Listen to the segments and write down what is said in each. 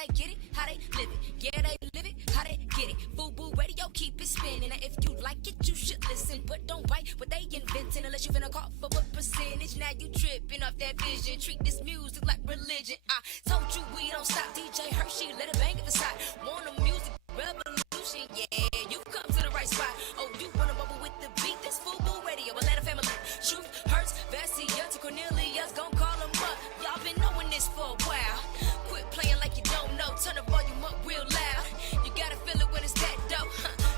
they get it, how they live it. Yeah, they live it, how they get it. FUBU radio, keep it spinning. Now, if you like it, you should listen. But don't bite what they inventing unless you finna call for what percentage. Now you tripping off that vision. Treat this music like religion. I told you we don't stop. DJ Hershey, let it bang at the side. Want a music revolution? Yeah, you come to the right spot. Oh, you wanna bubble with the beat? This FUBU radio, Atlanta family. Truth hurts, Vassia to Cornelius, gon' call them up. Y'all been knowing this for a while. Quit playing like you don't know. Turn the volume up real loud. You gotta feel it when it's that dope.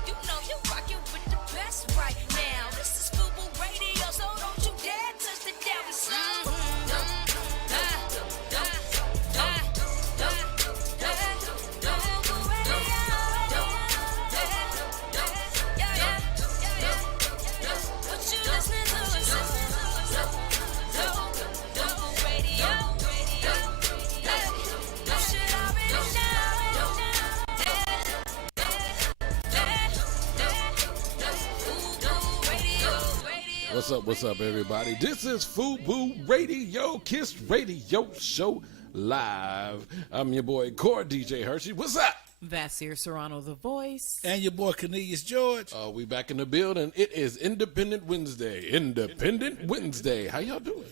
You know you rockin' with the best right now. This is FUBU radio, so don't you dare touch the dial. What's up, everybody? This is FUBU Radio, Kiss Radio Show Live. I'm your boy, Core DJ Hershey. What's up? Vasir Serrano, the voice. And your boy, Cornelius George. We back in the building. It is Independent Wednesday. Independent Wednesday. How y'all doing?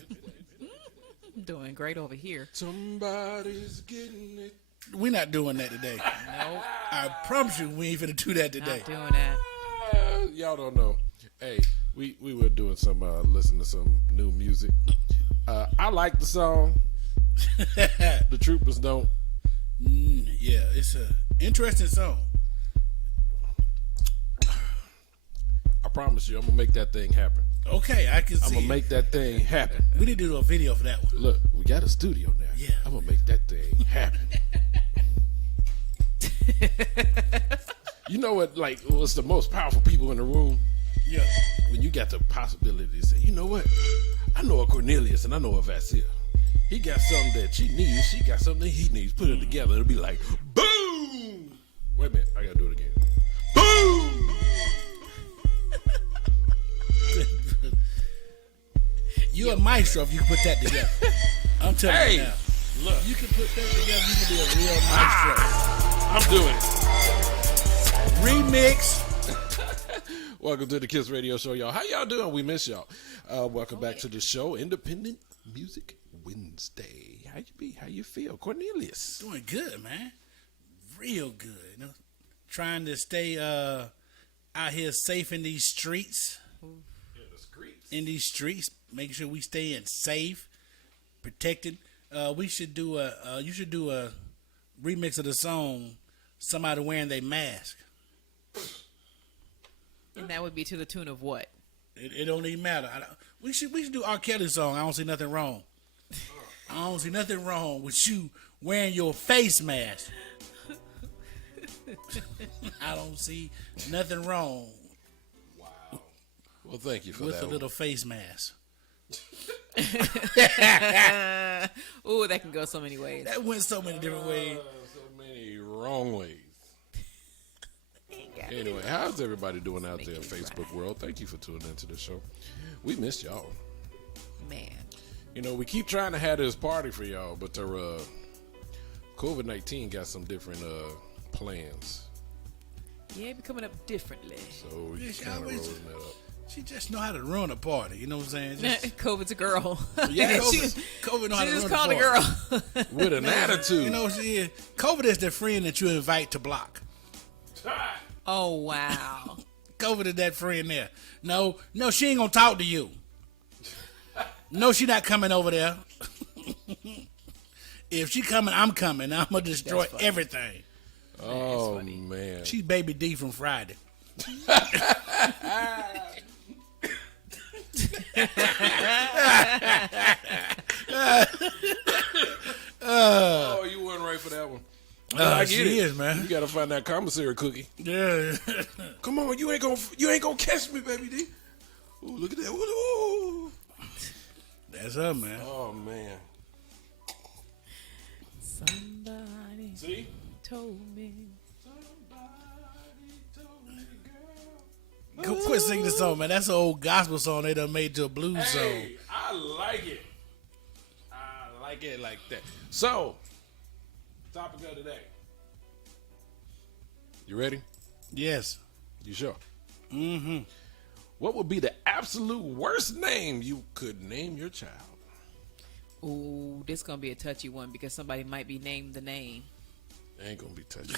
I'm doing great over here. Somebody's getting it. We're not doing that today. Nope. I promise you, we ain't finna do that today. Not doing that. Y'all don't know. Hey, we were doing some, listening to some new music. I like the song. The Troopers don't. Yeah, it's a interesting song. I promise you, I'm gonna make that thing happen. Okay, I can see. I'm gonna make that thing happen. We need to do a video for that one. Look, we got a studio now. Yeah. I'm gonna make that thing happen. You know what? Like, what's the most powerful people in the room? Yeah. When you got the possibility to say, you know what? I know a Cornelius and I know a Vasir. He got something that she needs. She got something that he needs. Put it together. It'll be like, boom! Wait a minute. I gotta do it again. Boom! You a maestro if you can put that together. I'm telling you now. Look. You can put that together, you can be a real maestro. I'm doing it. Remix. Welcome to the Kiss Radio Show, y'all. How y'all doing? We miss y'all. Welcome back to the show, Independent Music Wednesday. How you be? How you feel, Cornelius? Doing good, man. Real good. You know, trying to stay out here safe in these streets. In these streets, making sure we staying safe, protected. You should do a remix of the song "Somebody Wearing Their Mask." And that would be to the tune of what? It don't even matter. We should do R. Kelly's song. I don't see nothing wrong. I don't see nothing wrong with you wearing your face mask. I don't see nothing wrong. Wow. Well, thank you for with that. a little face mask. Ooh, that can go so many ways. That went so many different ways. So many wrong ways. Anyway, how's everybody doing out there in Facebook world? Thank you for tuning into the show. We missed y'all. Man. You know, we keep trying to have this party for y'all, but COVID-19 got some different plans. Yeah, it be coming up differently. So we just kind of rolling that up. She just know how to run a party. You know what I'm saying? COVID's a girl. Yeah, COVID know how to run a party. She just called a girl. With an attitude. You know what she is? COVID is the friend that you invite to block. Oh, wow. COVID is that friend there. No, she ain't gonna talk to you. No, she not coming over there. If she coming, I'm coming. I'm gonna destroy everything. Oh, man. She's Baby D from Friday. Oh, you weren't right for that one. I get she it. is, man. You gotta find that commissary cookie. Yeah. Come on, you ain't gonna catch me, Baby D. Ooh, look at that. Ooh. That's her, man. Oh man. Somebody told me. Go quit singing the song, man. That's an old gospel song they done made to a blues song. I like it. I like it like that. So, Topic of the day. You ready? Yes. You sure? Mm-hmm. What would be the absolute worst name you could name your child? Ooh, this gonna be a touchy one because somebody might be named the name, Ain't gonna be touchy.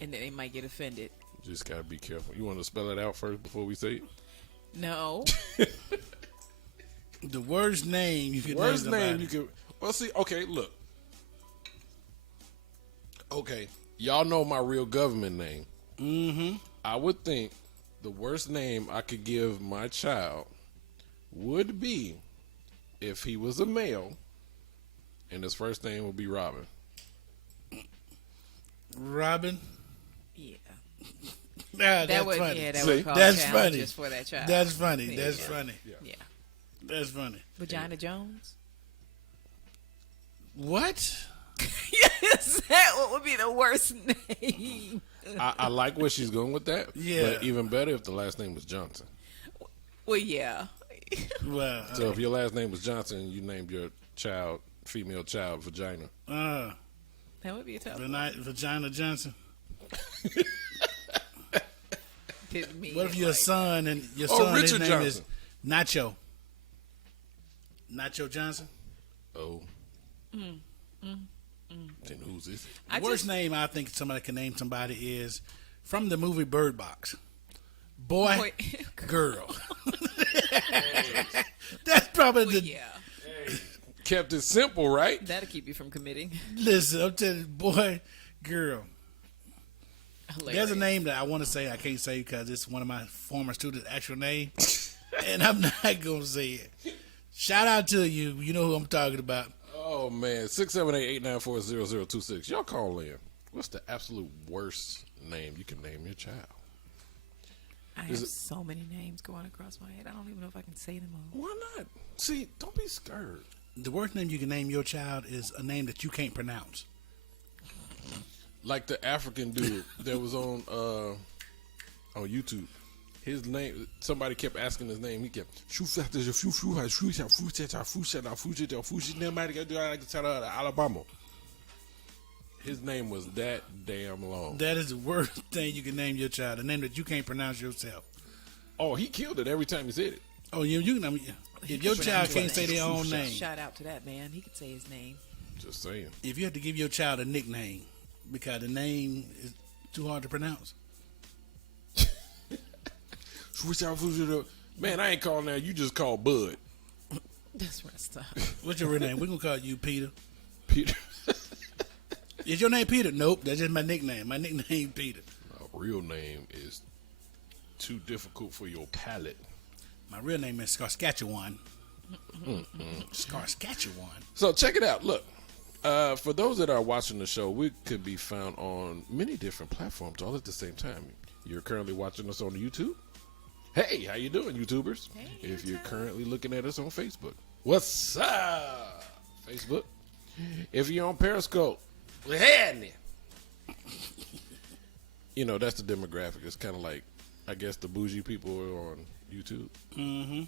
and then they might get offended. Just gotta be careful. You want to spell it out first before we say it? No. The worst name you could Worst name name you could. Well, see, okay, look. Okay, y'all know my real government name. Mm-hmm. I would think the worst name I could give my child would be if he was a male, and his first name would be Robin. Robin. Yeah. That's That would. funny. Yeah, that See? would cause That's challenges funny. for that child. That's funny. Yeah. That's funny. Yeah. That's funny. Vagina Jones. What? Is that what would be the worst name? I like where she's going with that. Yeah. But even better if the last name was Johnson. Well, yeah. Well, So if your last name was Johnson and you named your child, female child, Vagina. That would be a tough one. Vagina Johnson. Didn't mean What if it your like- son and your Oh, son his Richard name Johnson. is Nacho? Nacho Johnson. Oh. Then who's this? I The worst just- name I think somebody can name somebody is from the movie Bird Box. Boy, Boy- girl. That's probably Well, the. yeah. Kept it simple, right? That'll keep you from committing. Listen, I'm telling you, boy, girl. Hilarious. There's a name that I want to say I can't say because it's one of my former students' actual name, and I'm not gonna say it. Shout out to you. You know who I'm talking about. Oh, man. 678-894-0026. Y'all call in. What's the absolute worst name you can name your child? I Is have it- so many names going across my head. I don't even know if I can say them all. Why not? See, don't be scared. The worst name you can name your child is a name that you can't pronounce. Like the African dude that was on YouTube. His name, somebody kept asking his name. He kept Alabama. His name was that damn long. That is the worst thing you can name your child. A name that you can't pronounce yourself. Oh, he killed it every time he said it. Oh, you can. I mean, if your child can't say their own name, Shout out to that man. He could say his name. Just saying. if you have to give your child a nickname because the name is too hard to pronounce. Man, I ain't calling that. You just call Bud. That's messed up. What's your real name? We're gonna call you Peter. Peter. Is your name Peter? Nope, that's just my nickname. My nickname Peter. My real name is too difficult for your palate. My real name is Saskatchewan. Saskatchewan. So check it out. Look, for those that are watching the show, we could be found on many different platforms all at the same time. You're currently watching us on YouTube. Hey, how you doing, YouTubers? If you're currently looking at us on Facebook, what's up, Facebook? If you're on Periscope, what's happening? You know, that's the demographic. It's kind of like, I guess, the bougie people are on YouTube. Mm-hmm.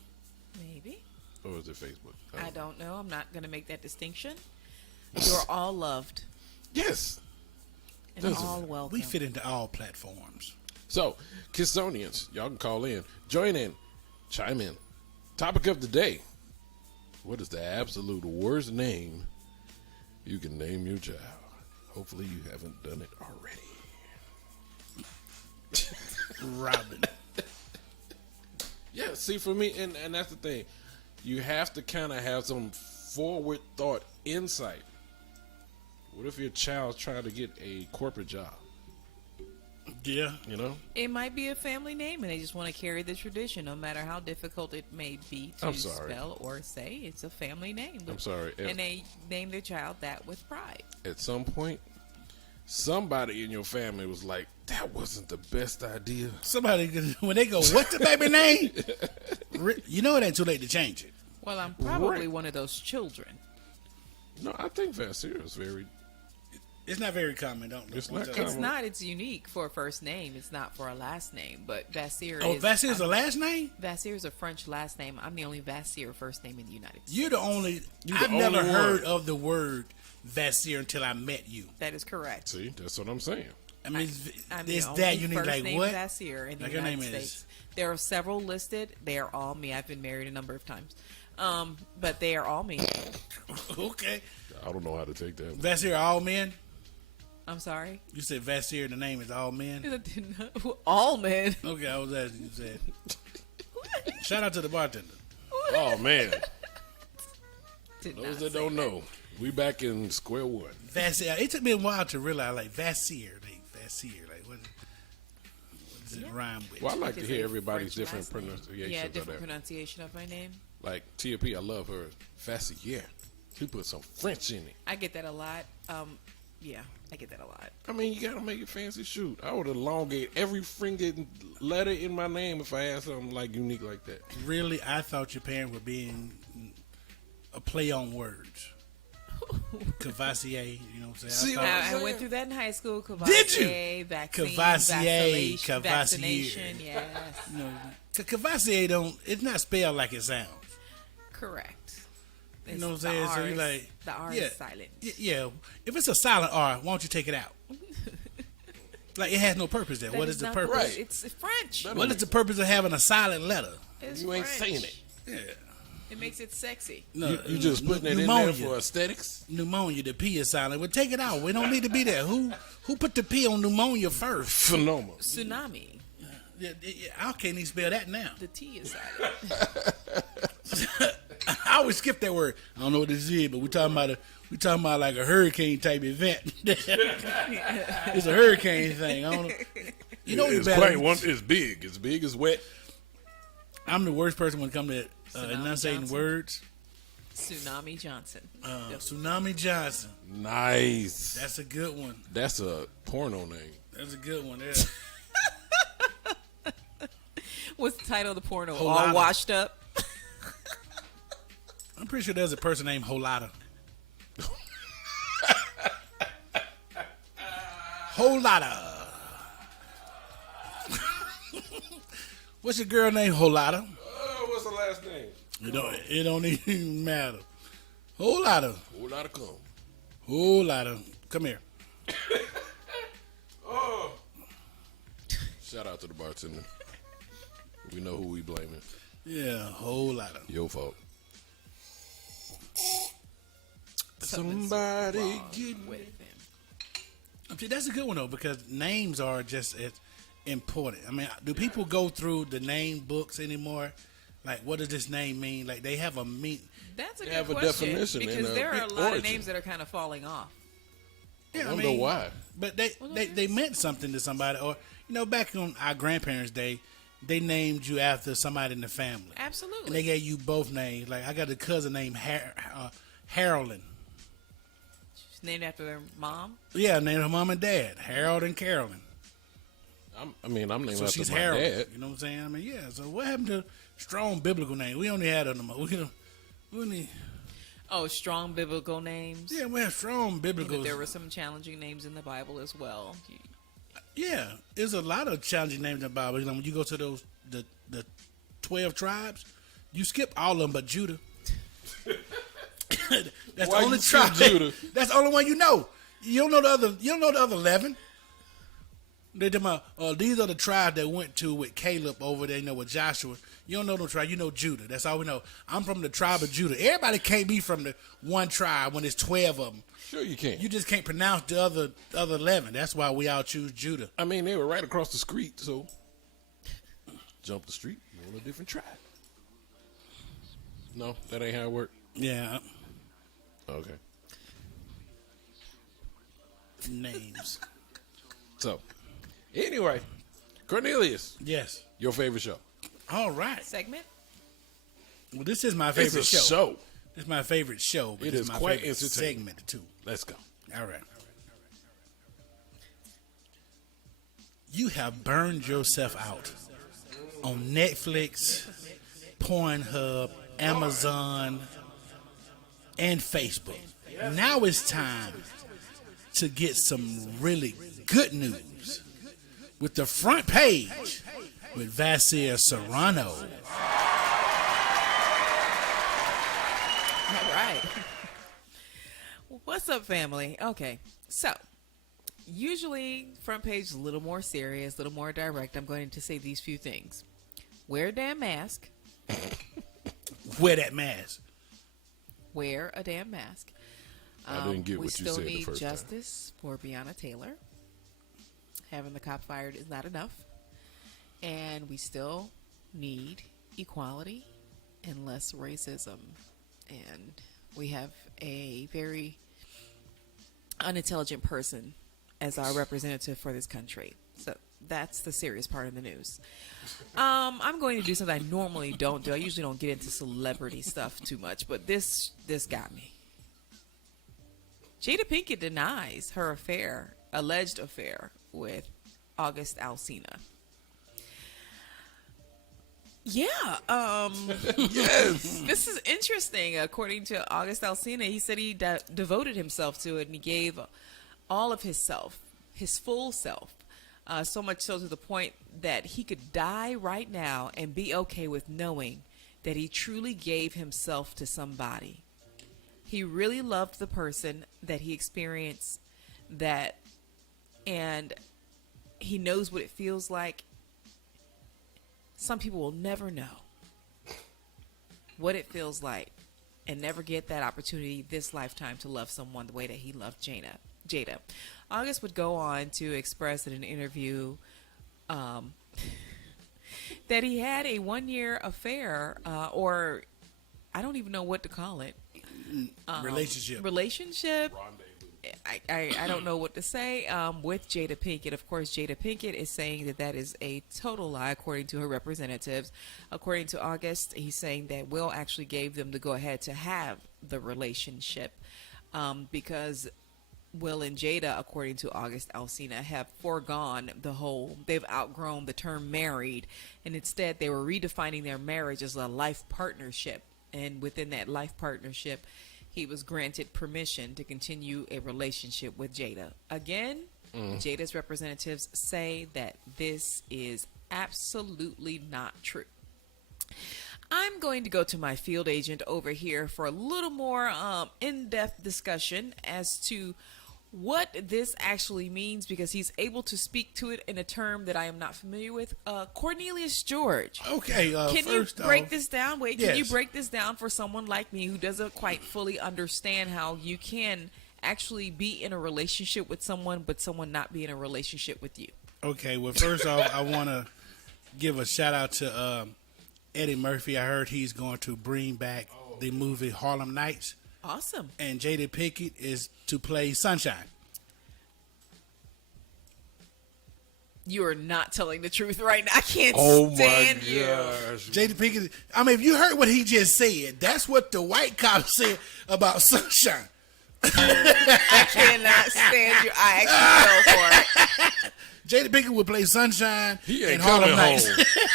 Maybe. Or is it Facebook? I don't know. I'm not going to make that distinction. You're all loved Yes. and Listen, all welcome. We fit into all platforms. So, Kissonians, y'all can call in, join in, chime in. Topic of the day. What is the absolute worst name you can name your child? Hopefully you haven't done it already. Robin. Yeah, see, for me, and that's the thing. You have to kind of have some forward thought insight. What if your child's trying to get a corporate job? Yeah. You know? It might be a family name, and they just want to carry the tradition, no matter how difficult it may be to I'm sorry. spell or say. It's a family name. I'm sorry. And they name their child that with pride. At some point, somebody in your family was like, that wasn't the best idea. Somebody, when they go, what's the baby name? You know it ain't too late to change it. Well, I'm probably Right. one of those children. No, I think Vassir is very... It's not very common, don't It's don't not tell common. It's not. It's unique for a first name. It's not for a last name. But Vassir Oh, is... Vassir's a last name? Vassir is a French last name. I'm the only Vassir first name in the United States. You're the only. You the I've never only heard one. of the word Vasir until I met you. That is correct. See, that's what I'm saying. I mean, I'm it's the that only unique. first Like name what? Vasir in the Like your United name States. is. There are several listed. They are all me. I've been married a number of times, but they are all me. Okay. I don't know how to take that. Vasir, all men. I'm sorry. You said Vasir. The name is all men. All men. Okay, I was asking. You said. Shout out to the bartender. Oh man, Did those not that say don't know, we back in square one. Vasir. It took me a while to realize, like Vasir, like what does it rhyme with? Well, I like to It's hear a everybody's French different last name. pronunciations Yeah, of different that. pronunciation of my name. Like TLP, I love her. Vassier. She put some French in it. I get that a lot. Yeah, I get that a lot. I mean, you gotta make it fancy. Shoot, I would elongate every friggin' letter in my name if I had something like unique like that. Really, I thought your parents were being a play on words. Cavassier, you know what I'm saying? See I what thought, I'm I saying? went through that in high school. Did you? Vaccine, Cavassier, vaccination, Cavassier. vaccination, yes. you know, Cavassier don't. It's not spelled like it sounds. Correct. You know what I'm saying? So you're like, the R yeah, is silent. Yeah. If it's a silent R, why don't you take it out? Like it has no purpose there. That What is the not purpose? Right. It's French. What is the purpose of having a silent letter? It's You ain't French. saying it. Yeah. It makes it sexy. No, You just putting it pneumonia. in there for aesthetics. Pneumonia. The P is silent. Well, take it out. We don't need to be there. Who put the P on pneumonia first? Phenomenal. Tsunami. I can't even spell that now. The T is silent. I always skip that word. I don't know what this is, but we talking about like a hurricane type event. It's a hurricane thing. I don't know. You know, It's you quite better. one. It's big. It's big. It's wet. I'm the worst person when it comes to enunciating Johnson. words. Tsunami Johnson. Tsunami Johnson. Nice. That's a good one. That's a porno name. That's a good one. Yeah. What's the title of the porno? Holada. All washed up. I'm pretty sure there's a person named Holada. Holada. What's your girl named Holada? What's the last name? It don't even matter. Holada. Whole lot of cum. Holada. Come here. Oh. Shout out to the bartender. We know who we blaming. Yeah, Holada. Your fault. Somebody get With him. See, that's a good one though, because names are just as important. I mean, do people go through the name books anymore? Like, what does this name mean? Like, they have a mean. That's a They good have a question definition and because a there are a lot of origin. names that are kind of falling off. Yeah, I wonder why. But they meant something to somebody, or back on our grandparents' day, they named you after somebody in the family, Absolutely. and they gave you both names. Like, I got a cousin named Harold. She's named after their mom. Yeah, named her mom and dad, Harold and Carolyn. I'm named So after she's my Harold. dad. You know what I'm saying? I mean, yeah. So what happened to strong biblical names? We only had them. We only. Oh, strong biblical names. Yeah, we have strong biblical. There were some challenging names in the Bible as well. Yeah, there's a lot of challenging names in the Bible. You know, when you go to those the 12 tribes, you skip all of them but Judah. That's Why the only you skip tribe. Judah? That's the only one you know. You don't know the other. You don't know the other 11. They talking about, these are the tribes that went to with Caleb over there. You know, with Joshua. You don't know no tribe. You know Judah. That's all we know. I'm from the tribe of Judah. Everybody can't be from the one tribe when there's 12 of them. Sure you can. You just can't pronounce the other 11. That's why we all choose Judah. I mean, they were right across the street, so jump the street, you're on a different tribe. No, that ain't how it worked. Yeah. Okay. Names. So, anyway, Cornelius, Yes. your favorite show? All right. Segment? Well, this is my It's favorite a show. show. It's my favorite show. But It it's is my quite favorite entertaining. segment too. Let's go. All right. You have burned yourself out on Netflix, Pornhub, Amazon, and Facebook. Now it's time to get some really good news with the front page with Vasir Serrano. All right. What's up, family? Okay, so usually front page is a little more serious, a little more direct. I'm going to say these few things: wear a damn mask. Wear that mask. Wear a damn mask. I didn't get we what you still said the need first time. justice for Breonna Taylor. Having the cop fired is not enough, and we still need equality and less racism. And we have a very unintelligent person as our representative for this country. So that's the serious part of the news. I'm going to do something I normally don't do. I usually don't get into celebrity stuff too much, but this got me. Jada Pinkett denies her affair, alleged affair, with August Alsina. Yeah, Yes. this is interesting. According to August Alsina, he said he devoted himself to it and he gave all of his self, his full self, so much so to the point that he could die right now and be okay with knowing that he truly gave himself to somebody. He really loved the person that he experienced that, and he knows what it feels like. Some people will never know what it feels like and never get that opportunity this lifetime to love someone the way that he loved Jada. August would go on to express in an interview that he had a 1-year affair, or I don't even know what to call it. Relationship. I don't know what to say with Jada Pinkett. Of course, Jada Pinkett is saying that is a total lie, according to her representatives. According to August, he's saying that Will actually gave them the go-ahead to have the relationship because Will and Jada, according to August Alsina, have foregone they've outgrown the term married, and instead they were redefining their marriage as a life partnership. And within that life partnership, he was granted permission to continue a relationship with Jada. Again, Jada's representatives say that this is absolutely not true. I'm going to go to my field agent over here for a little more in-depth discussion as to what this actually means, because he's able to speak to it in a term that I am not familiar with. Cornelius George. Okay, can you break this down? Wait, yes. Can you break this down for someone like me who doesn't quite fully understand how you can actually be in a relationship with someone, but someone not be in a relationship with you? Okay, well, first off, I want to give a shout out to Eddie Murphy. I heard he's going to bring back the movie Harlem Nights. Awesome. And Jada Pinkett is to play Sunshine. You are not telling the truth right now. I can't Oh stand my you. gosh. Jada Pinkett. I mean, if you heard what he just said, that's what the white cop said about Sunshine. I cannot stand you. I actually fell for it. Jada Pinkett would play Sunshine He ain't in coming Harlem home. Nights.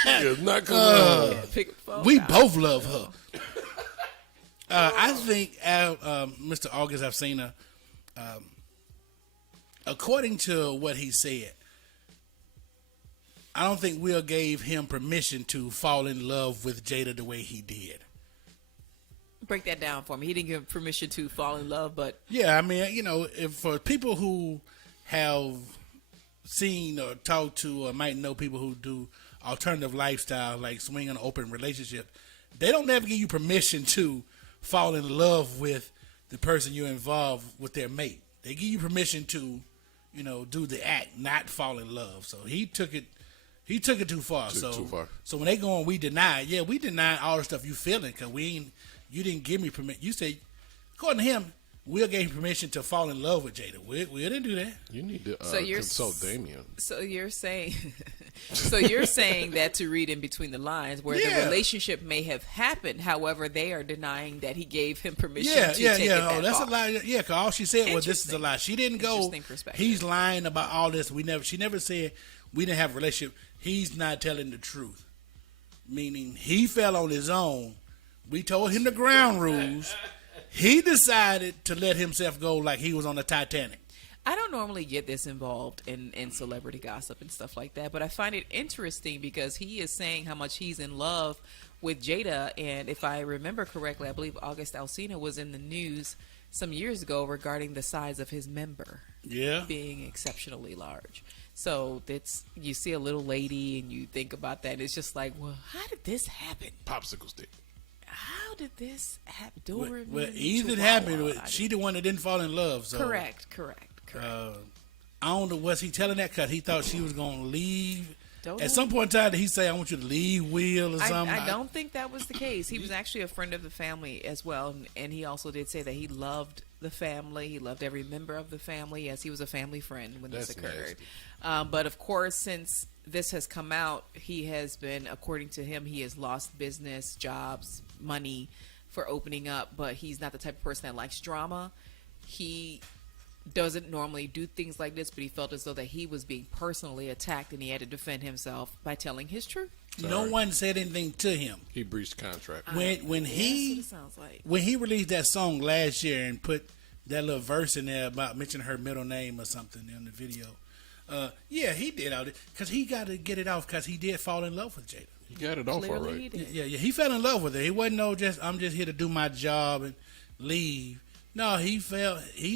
He is not coming home. Pick up the phone We now. both love her. I think Mr. August Alsina, according to what he said, I don't think Will gave him permission to fall in love with Jada the way he did. Break that down for me. He didn't give permission to fall in love, but Yeah, I mean, if for people who have seen or talked to or might know people who do alternative lifestyle, like swing an open relationship, they don't ever give you permission to fall in love with the person you're involved with, their mate. They give you permission to, do the act, not fall in love. So he took it too far. Too far. So when they go on, we deny all the stuff you feeling, because you didn't give me permission. You say, according to him, Will gave him permission to fall in love with Jada. Will didn't do that. You need to So you're consult Damien. So you're saying, that to read in between the lines, where the relationship may have happened. However, they are denying that he gave him permission to take it that that's far. a lie. Yeah, because all she said was, "This is a Interesting. lie." She didn't go. Interesting perspective. He's lying about all this. She never said we didn't have a relationship. He's not telling the truth. Meaning he fell on his own. We told him the ground rules. He decided to let himself go like he was on the Titanic. I don't normally get this involved in celebrity gossip and stuff like that, but I find it interesting because he is saying how much he's in love with Jada. And if I remember correctly, I believe August Alsina was in the news some years ago regarding the size of his member Yeah. being exceptionally large. So that's, you see a little lady and you think about that. It's just like, well, how did this happen? Popsicle stick. How did this happen? Well, either it happened. She the one that didn't fall in love. So Correct. I don't know. Was he telling that because he thought she was going to leave? Don't At know. some point in time, did he say, "I want you to leave, Will," or something? I don't think that was the case. He was actually a friend of the family as well, and he also did say that he loved the family. He loved every member of the family. Yes, he was a family friend when this That's occurred. nasty. But of course, since this has come out, he has been, according to him, he has lost business, jobs, money for opening up. But he's not the type of person that likes drama. He doesn't normally do things like this, but he felt as though that he was being personally attacked and he had to defend himself by telling his truth. No one said anything to him He breached contract. when That's what he it sounds like. when he released that song last year and put that little verse in there about mentioning her middle name or something in the video. Yeah, he did all it because he got to get it off because he did fall in love with Jada. He got it off all Clearly right. he did. Yeah, he fell in love with her. He wasn't I'm just here to do my job and leave. No, he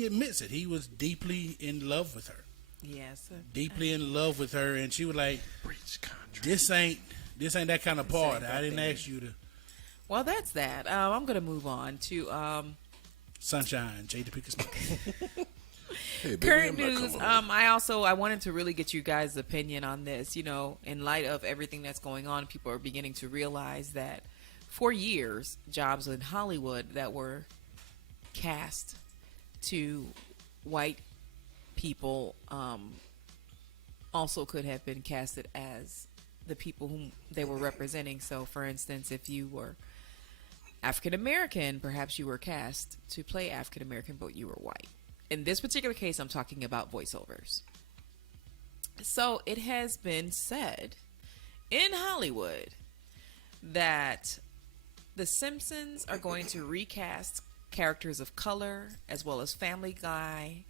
admits it. He was deeply in love with her. Yes. Deeply in love with her, and she was like, Breached contract. this ain't that kind of party. that I didn't thing. ask you to Well, that's that. I'm going to move on to sunshine, Jada Pinkett Smith. Hey, baby, current I'm not news. coming home. I wanted to really get you guys' opinion on this. You know, in light of everything that's going on, people are beginning to realize that for years, jobs in Hollywood that were cast to white people also could have been casted as the people whom they were representing. So, for instance, if you were African American, perhaps you were cast to play African American, but you were white. In this particular case, I'm talking about voiceovers. So it has been said in Hollywood that The Simpsons are going to recast characters of color as well as Family Guy,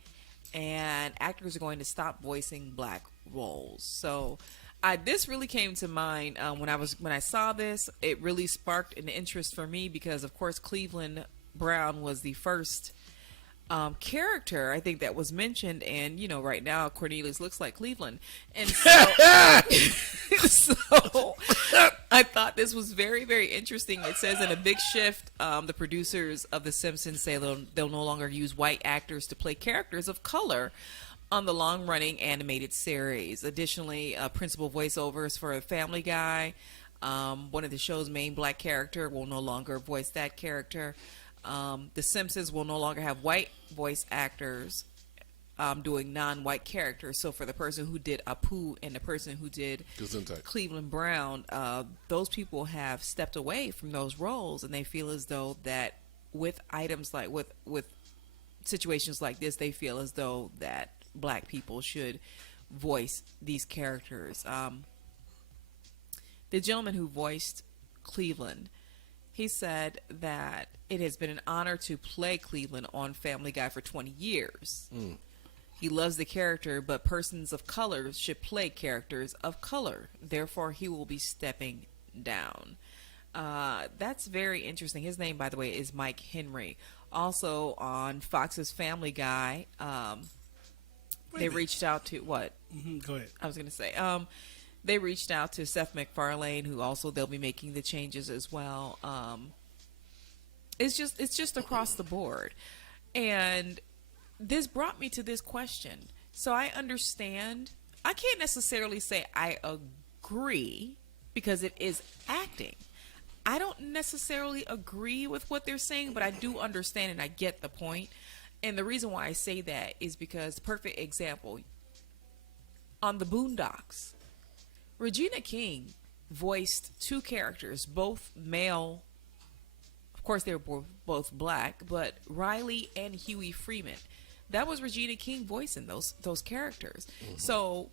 and actors are going to stop voicing black roles. So this really came to mind when I saw this. It really sparked an interest for me because, of course, Cleveland Brown was the first character I think that was mentioned, and you know, right now Cornelius looks like Cleveland, and so, so I thought this was very, very interesting. It says in a big shift, the producers of The Simpsons say they'll no longer use white actors to play characters of color on the long-running animated series. Additionally, principal voiceovers for Family Guy, one of the show's main black character, will no longer voice that character. The Simpsons will no longer have white voice actors doing non-white characters. So for the person who did Apu and the person who did Gesundheit. Cleveland Brown, those people have stepped away from those roles, and they feel as though that with items like with situations like this, they feel as though that black people should voice these characters. The gentleman who voiced Cleveland, he said that it has been an honor to play Cleveland on Family Guy for 20 years. He loves the character, but persons of color should play characters of color. Therefore, he will be stepping down. That's very interesting. His name, by the way, is Mike Henry. Also on Fox's Family Guy, they reached out to what? Go ahead. I was going to say, they reached out to Seth MacFarlane, who also they'll be making the changes as well. It's just across the board, and this brought me to this question. So I understand. I can't necessarily say I agree because it is acting. I don't necessarily agree with what they're saying, but I do understand and I get the point. And the reason why I say that is because, perfect example, on the Boondocks, Regina King voiced two characters, both male. Of course, they were both black, but Riley and Huey Freeman. That was Regina King voicing those characters. So,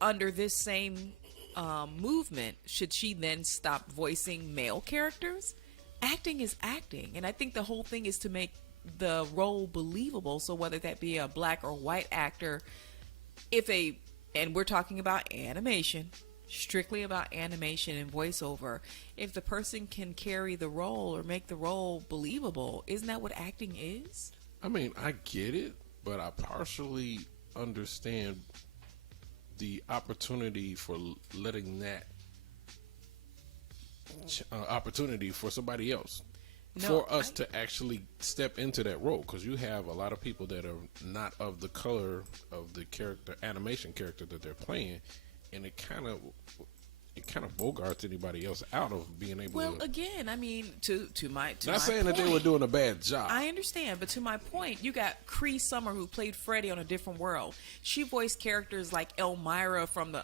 under this same movement, should she then stop voicing male characters? Acting is acting, and I think the whole thing is to make the role believable. So whether that be a black or white actor, and we're talking about animation, strictly about animation and voiceover, if the person can carry the role or make the role believable, isn't that what acting is? I mean, I get it, but I partially understand the opportunity for letting that opportunity for somebody else. For us to actually step into that role, because you have a lot of people that are not of the color of the character, animation character that they're playing, and it kind of bogarts anybody else out of being able. Well, to... again, I mean, to my not saying point, that they were doing a bad job. I understand, but to my point, you got Cree Summer, who played Freddy on A Different World. She voiced characters like Elmira from the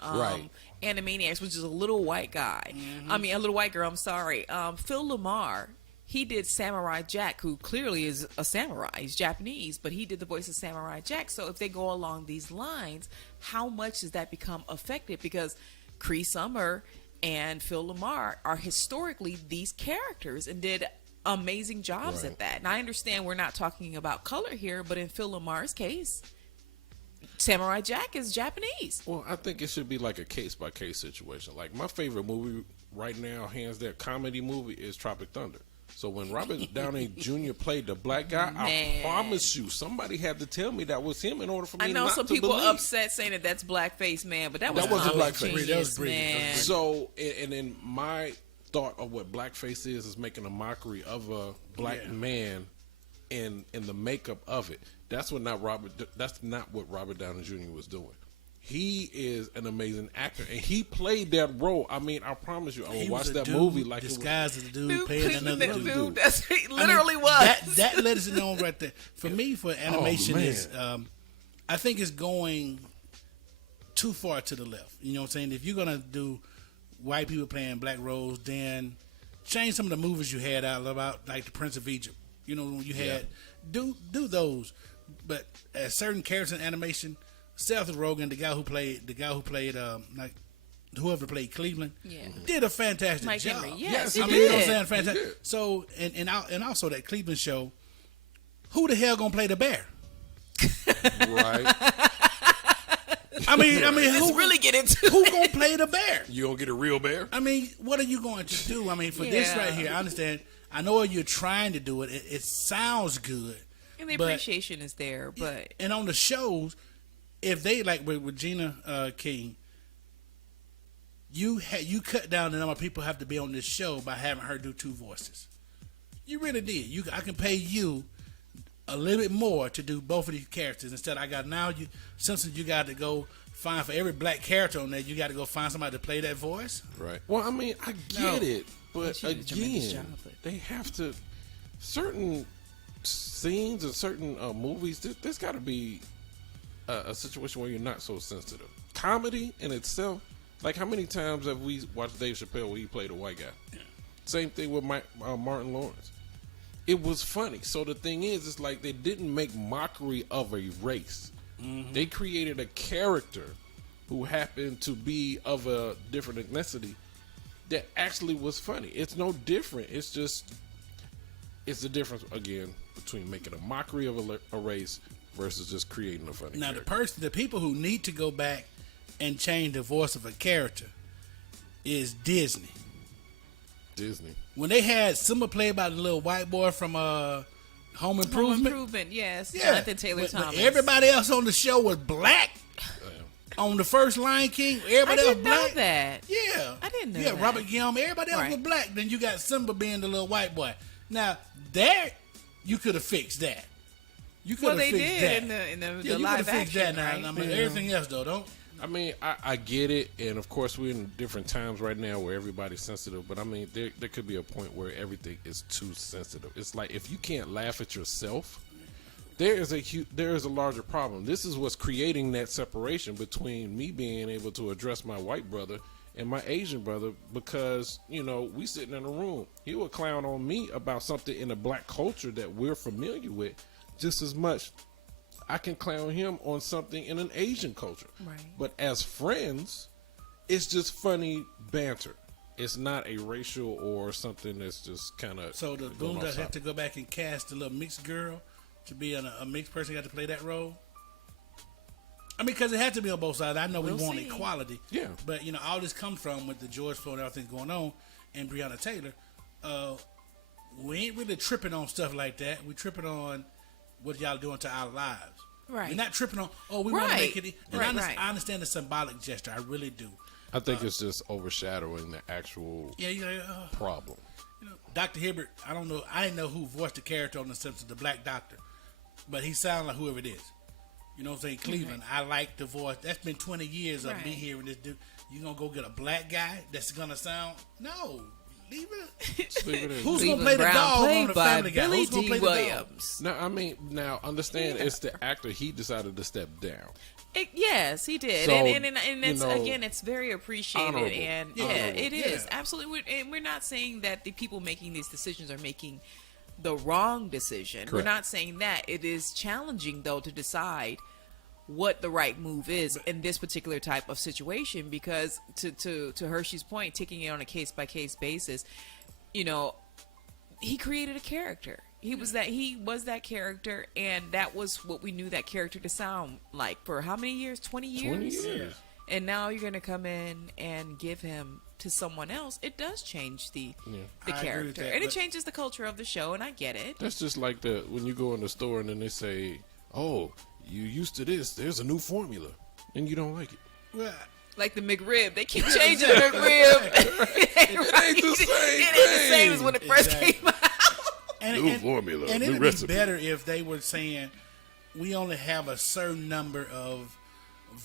Animaniacs, which is a little white guy. I mean, a little white girl. I'm sorry. Phil LaMarr. He did Samurai Jack, who clearly is a samurai. He's Japanese, but he did the voice of Samurai Jack. So if they go along these lines, how much does that become affected? Because Cree Summer and Phil LaMarr are historically these characters and did amazing jobs at that. And I understand we're not talking about color here, but in Phil LaMarr's case, Samurai Jack is Japanese. Well, I think it should be like a case-by-case situation. Like, my favorite movie right now, hands down, comedy movie, is Tropic Thunder. So when Robert Downey Jr. played the black guy, I promise you, somebody had to tell me that was him in order for me not to believe. I know some people are upset saying that that's blackface, man, but that wasn't blackface. That was brilliant. So, and then my thought of what blackface is making a mockery of a black man and the makeup of it. That's not what Robert Downey Jr. was doing. He is an amazing actor, and he played that role. I mean, I promise you, I will watch that movie like disguised as a dude playing another dude. That's what he literally was. That let us know right there. For me, for animation, is I think it's going too far to the left. You know what I'm saying? If you're gonna do white people playing black roles, then change some of the movies you had out about, like the Prince of Egypt. You know, when you had do those, but certain characters in animation. Seth Rogen, the guy who played like whoever played Cleveland, did a fantastic Mike job. Henry. Yes, I mean, you know what I'm saying? Fantastic. So, and also that Cleveland show, who the hell gonna play the bear? Right. I mean, let's really get into who gonna play the bear? You gonna get a real bear? I mean, what are you going to do? I mean, for this right here, I understand. I know you're trying to do it. It sounds good, and the appreciation is there. But and on the shows. If they, like with Regina King, you cut down the number of people who have to be on this show by having her do two voices. You really did. I can pay you a little bit more to do both of these characters. Instead, since you got to go find for every black character on there, you got to go find somebody to play that voice. Right. Well, I mean, I get it, but again, they have to certain scenes and certain movies. There's got to be a situation where you're not so sensitive. Comedy in itself, like how many times have we watched Dave Chappelle where he played a white guy? Yeah. Same thing with Martin Lawrence. It was funny. So the thing is, it's like they didn't make mockery of a race. Mm-hmm. They created a character who happened to be of a different ethnicity that actually was funny. It's no different. It's the difference, again, between making a mockery of a race versus just creating a funny character. The people who need to go back and change the voice of a character is Disney. When they had Simba played by the little white boy from Home Improvement. Yes. Yeah. Jonathan Taylor Thomas. But everybody else on the show was black. On the first Lion King, everybody else black. I didn't know that. Yeah. I didn't know that. Yeah, Robert Guillaume, everybody else was black. Then you got Simba being the little white boy. Now, there, you could have fixed that. You could have fixed that. in the live action, right? I mean, everything else though, don't. I mean, I get it, and of course we're in different times right now where everybody's sensitive. But I mean, there could be a point where everything is too sensitive. It's like if you can't laugh at yourself, there is a larger problem. This is what's creating that separation between me being able to address my white brother and my Asian brother, because we sitting in a room. He would clown on me about something in the black culture that we're familiar with just as much. I can clown him on something in an Asian culture. Right. But as friends, it's just funny banter. It's not a racial or something that's just kind of. So the Boondocks have to go back and cast a little mixed girl to be a mixed person got to play that role. I mean, because it had to be on both sides. I know we want equality. Yeah. But, all this comes from with the George Floyd and everything going on and Breonna Taylor. We ain't really tripping on stuff like that. We tripping on what y'all doing to our lives. Right. We're not tripping on, oh, we want to make it. And Right. I understand the symbolic gesture. I really do. I think it's just overshadowing the actual problem. You know, Dr. Hibbert, I don't know. I didn't know who voiced the character on The Simpsons, the Black Doctor. But he sounds like whoever it is. You know what I'm saying? Cleveland. I like the voice. That's been 20 years of me hearing this dude. You going to go get a black guy that's going to sound? No. Leave it. Who's going to play the dog on the Family Guy? Who's going to play the dog? No, I mean, now understand it's the actor. He decided to step down. Yes, he did, So, and it's again, it's very appreciated, honorable. and Honorable. it is absolutely. We're not saying that the people making these decisions are making the wrong decision. Correct. We're not saying that. It is challenging though to decide what the right move is in this particular type of situation, because to Hershey's point, taking it on a case by case basis, you know, he created a character. He was that character, and that was what we knew that character to sound like for how many years? 20 years? 20 years. And now you're going to come in and give him to someone else. It does change the I agree with character. that, And it but- changes the culture of the show, and I get it. That's just like when you go in the store and then they say, "Oh, you used to this. There's a new formula," and you don't like it. Well, Like the McRib. They keep changing the McRib. It ain't the same It ain't the same as when it first Exactly. came out. New formula, and new it'd recipe. be better if they were saying we only have a certain number of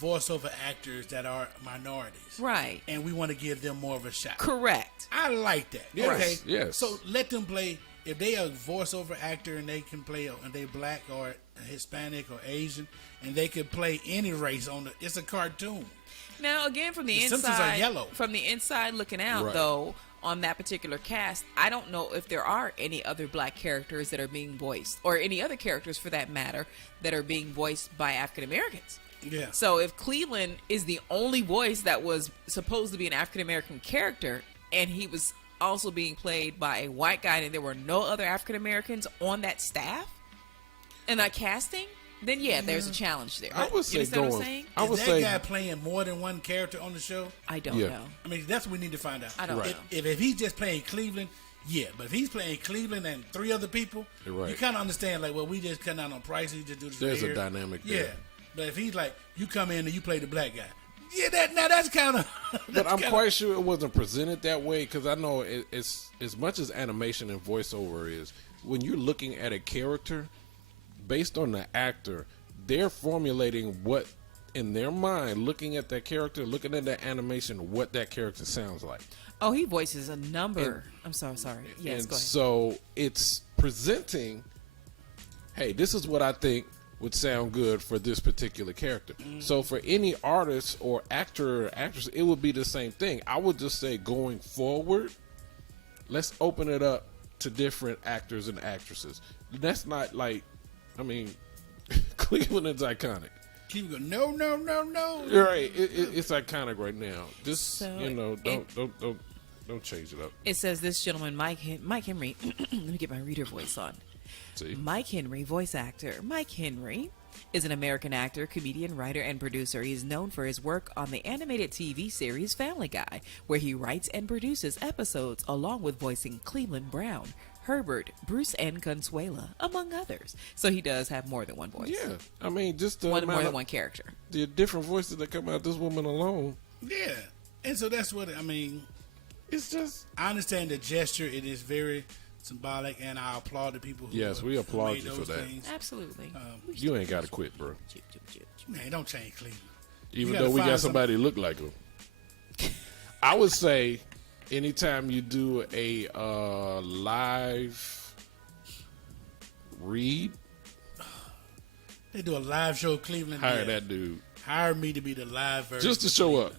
voiceover actors that are minorities, Right. and we want to give them more of a shot. Correct. I like that. Yes, Okay, yes. So let them play. If they are a voiceover actor and they can play, and they black or Hispanic or Asian, and they can play any race on it's a cartoon. Now, again, from the The Simpsons inside, are yellow. from the inside looking out, Right. though, on that particular cast, I don't know if there are any other black characters that are being voiced, or any other characters, for that matter, that are being voiced by African Americans. Yeah. So if Cleveland is the only voice that was supposed to be an African American character, and he was also being played by a white guy, and there were no other African Americans on that staff and that casting, then there's a challenge there. I would say you understand what I'm going. saying? I Is would that say guy playing more than one character on the show? I don't Yeah. know. I mean, that's what we need to find out. I don't Right. know. If he's just playing Cleveland, yeah. But if he's playing Cleveland and three other people, You're right. you kind of understand, like, well, we just cut down on prices. You just do this There's right a here. dynamic Yeah. there. But if he's like, you come in and you play the black guy. Yeah, that's kind of. But I'm quite sure it wasn't presented that way, because I know it's as much as animation and voiceover is, when you're looking at a character based on the actor, they're formulating what in their mind, looking at that character, looking at that animation, what that character sounds like. Oh, he voices a number. I'm sorry. Yes, And go ahead. so it's presenting, hey, this is what I think would sound good for this particular character. So for any artist or actor or actress, it would be the same thing. I would just say, going forward, let's open it up to different actors and actresses. That's not like, I mean, Cleveland is iconic. Keep going. No. You're right. It's iconic right now. Just So don't change it up. It says this gentleman, Mike Henry. Let me get my reader voice on. See, Mike Henry, voice actor. Mike Henry is an American actor, comedian, writer, and producer. He is known for his work on the animated TV series Family Guy, where he writes and produces episodes along with voicing Cleveland Brown, Herbert, Bruce, and Consuela, among others. So he does have more than one voice. yeah. I mean, just the More amount than of- one character. the different voices that come out of this woman alone. Yeah. And so that's what, I mean, It's just I understand the gesture. It is very symbolic, and I applaud the people who Yes, we who applaud made you for those that. things. Absolutely. you ain't got to quit, bro. Man, don't change Cleveland. Even gotta though we find got somebody look like him. I would say, anytime you do a live read, They do a live show, Cleveland. hire yeah. that dude Hire me to be the live version. just to show up.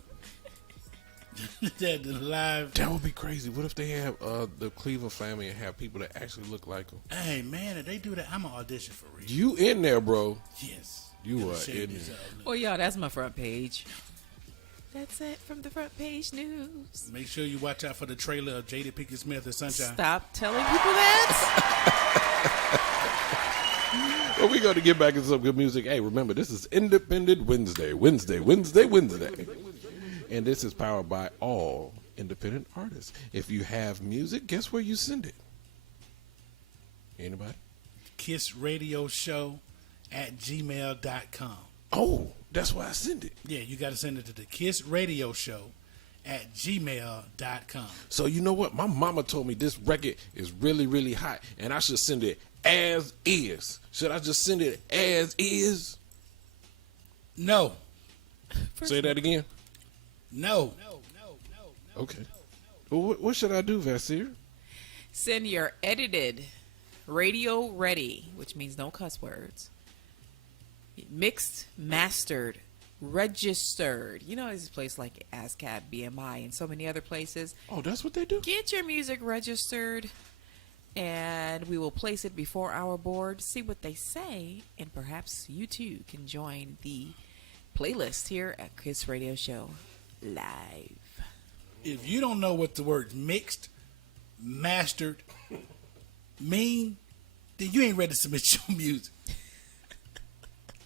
the live. That would be crazy. What if they have the Cleveland family and have people that actually look like them? Hey man, if they do that, I'm gonna audition for real. You in there, bro? Yes. You Gotta are shake in this there. up. Well, y'all, that's my front page. That's it from the front page news. Make sure you watch out for the trailer of Jada Pinkett Smith and Sunshine. Stop telling people that. Well, we're going to get back into some good music. Hey, remember, this is Independent Wednesday. And this is powered by all independent artists. If you have music, guess where you send it? Anybody? kissradioshow@gmail.com. Oh, that's why I send it. Yeah, you got to send it to the kissradioshow@gmail.com. So you know what? My mama told me this record is really, really hot, and I should send it as is. Should I just send it as is? No. Say that again. No. Okay. Well, what should I do, Vasir? Send your edited, radio ready, which means no cuss words, mixed, mastered, registered. You know, there's a place like ASCAP, BMI, and so many other places. Oh, that's what they do? Get your music registered, and we will place it before our board, see what they say, and perhaps you too can join the playlist here at Kiss Radio Show Live. If you don't know what the words mixed, mastered mean, then you ain't ready to submit your music.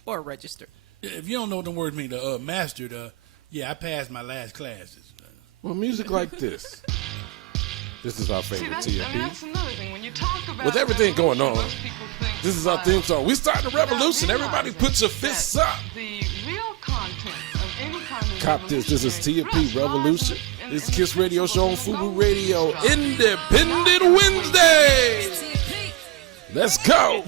Or registered. If you don't know what the words mean, mastered, I passed my last classes. Well, music like this. This is our favorite that's TFP. another thing. When you talk about With everything going on, most people think this is our theme song. We starting a revolution. Everybody put your fists up. the real content of any kind of Cop this. This is TFP Revolution. This is Kiss Radio Show on FUBU Radio. Independent Wednesday. Let's go.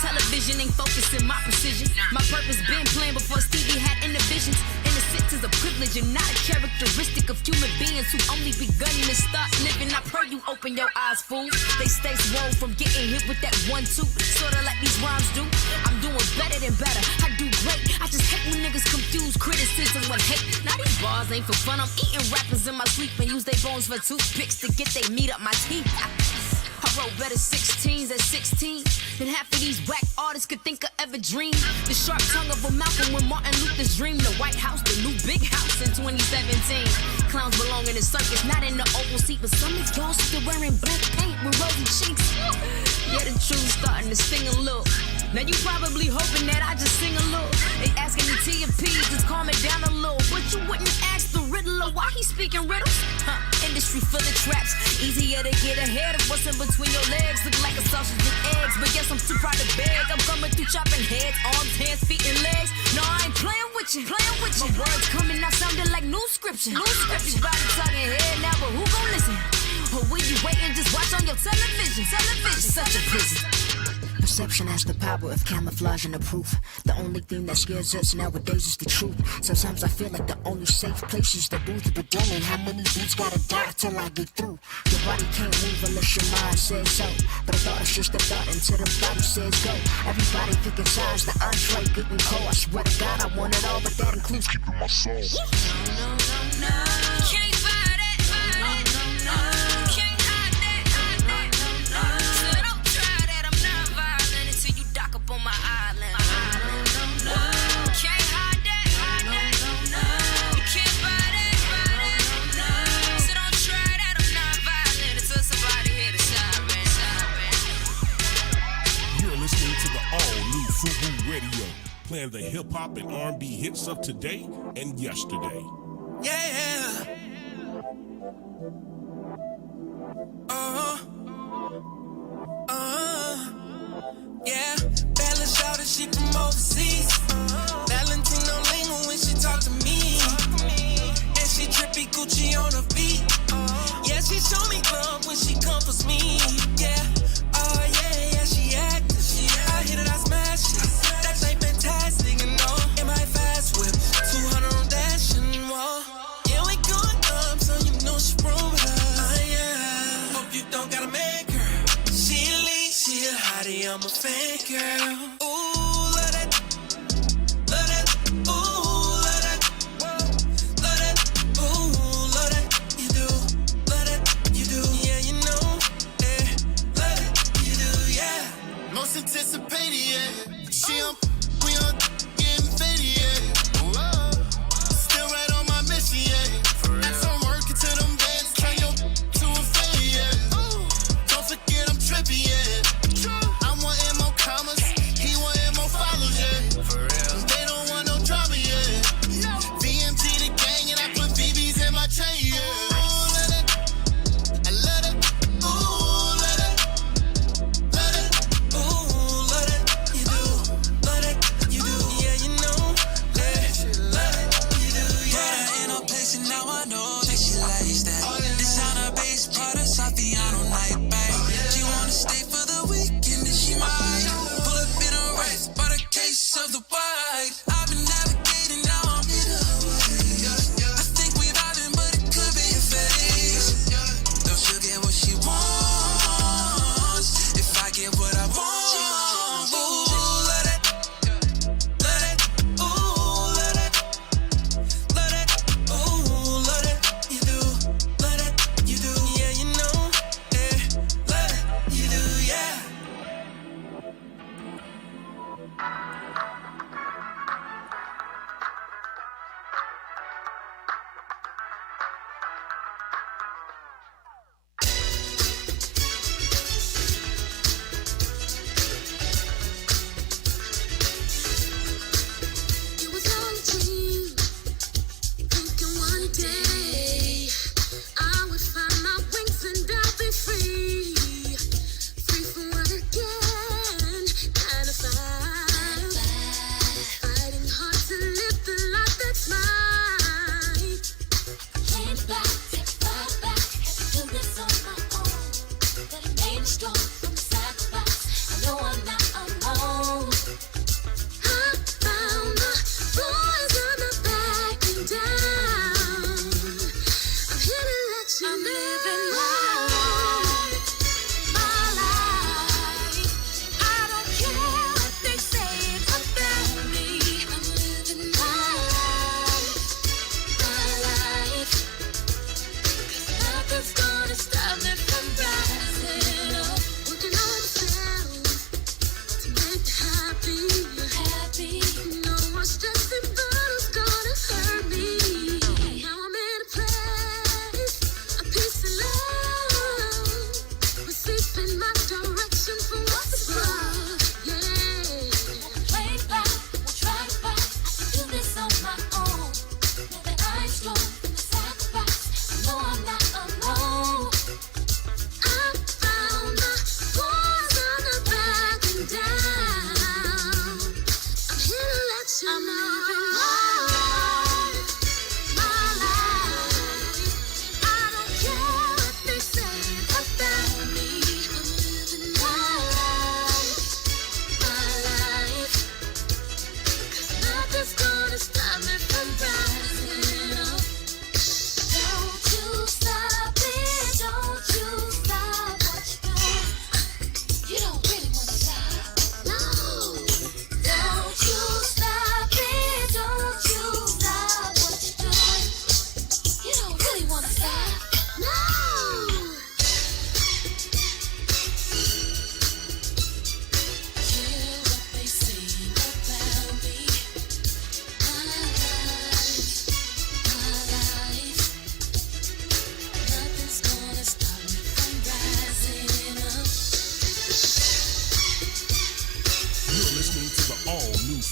Television ain't focusing my precision. My purpose been playing before Stevie had inhibitions. Innocence is a privilege and not a characteristic of human beings who only begun to start living. I pray you open your eyes, fool. They stay swole from getting hit with that 1-2, sorta like these rhymes do. I'm doing better than better. I do great. I just hate when niggas confuse criticism with hate. Now these bars ain't for fun. I'm eating rappers in my sleep and use their bones for toothpicks to get they meat up my teeth. I wrote better 16s at 16 than half of these whack artists could think or ever dream. The sharp tongue of a Malcolm when Martin Luther's dream. The White House, the new big house in 2017. Clowns belong in the circus, not in the oval seat. But some of y'all still wearing black paint with rosy cheeks. Yeah, the truth's starting to sting a little. Now you probably hoping that I just sing a little. They asking the TFP, just calm it down a little. But you wouldn't ask the Riddler why he speaking riddles. Industry full of traps, easier to get ahead of what's in between your legs. Look like a sausage and eggs, but yes, I'm too proud to beg. I'm coming through chopping heads, arms, hands, feet, and legs. No, I ain't playing with you. My words coming out sounding like new scripture. Everybody talking head now, but who gon' listen? Or will you wait and just watch on your television? Such a prison. Perception has the power of camouflage and the proof. The only thing that scares us nowadays is the truth. Sometimes I feel like the only safe place is the booth. But damn, how many dudes gotta die till I get through? Your body can't move unless your mind says so. But a thought is just a thought until the body says go. Everybody picking sides, the entree getting cold. I swear to God, I want it all, but that includes keeping my soul. No. Can't fight it. Can't hide that. So don't try that. I'm not violent until you dock up on my island. Can't hide that. You can't fight it. So don't try that. I'm not violent until somebody hit a siren. You're listening to the all-new FUBU Radio, playing the hip-hop and R&B hits of today and yesterday. Yeah. Yeah. Bella shouted she from overseas. Valentino lingo when she talk to me. And she trippy Gucci on her feet. Yeah, she show me love when she comforts me. Yeah. Oh yeah, she active. I hit it, I smash it. That thing fantastic, you know. In my fast whip, 200 on dash and wall. Yeah, we going up, so you know she prove her. Yeah. Hope you don't gotta make her. She elite, she a hottie, I'm a fan girl. Ooh, love that. Love that. Ooh, love that. Love that. Ooh, love that. You do. Love that. You do. Yeah, you know. Yeah. Love that. You do. Yeah. Most anticipated, yeah. She on, we on, getting faded, yeah. Still right on my mission, yeah. That's I'm working to them bands, turn your to a fade, yeah. Don't forget I'm trippy, yeah. I want more commas, he now I know that she likes that. Designer base Prada, Saffiano night bag. She wanna stay for the weekend and she might pull up in a race, but a case of the white. I've been navigating, now I'm in the way. I think we vibing, but it could be a phase. Though she'll get what she wants if I get what I want.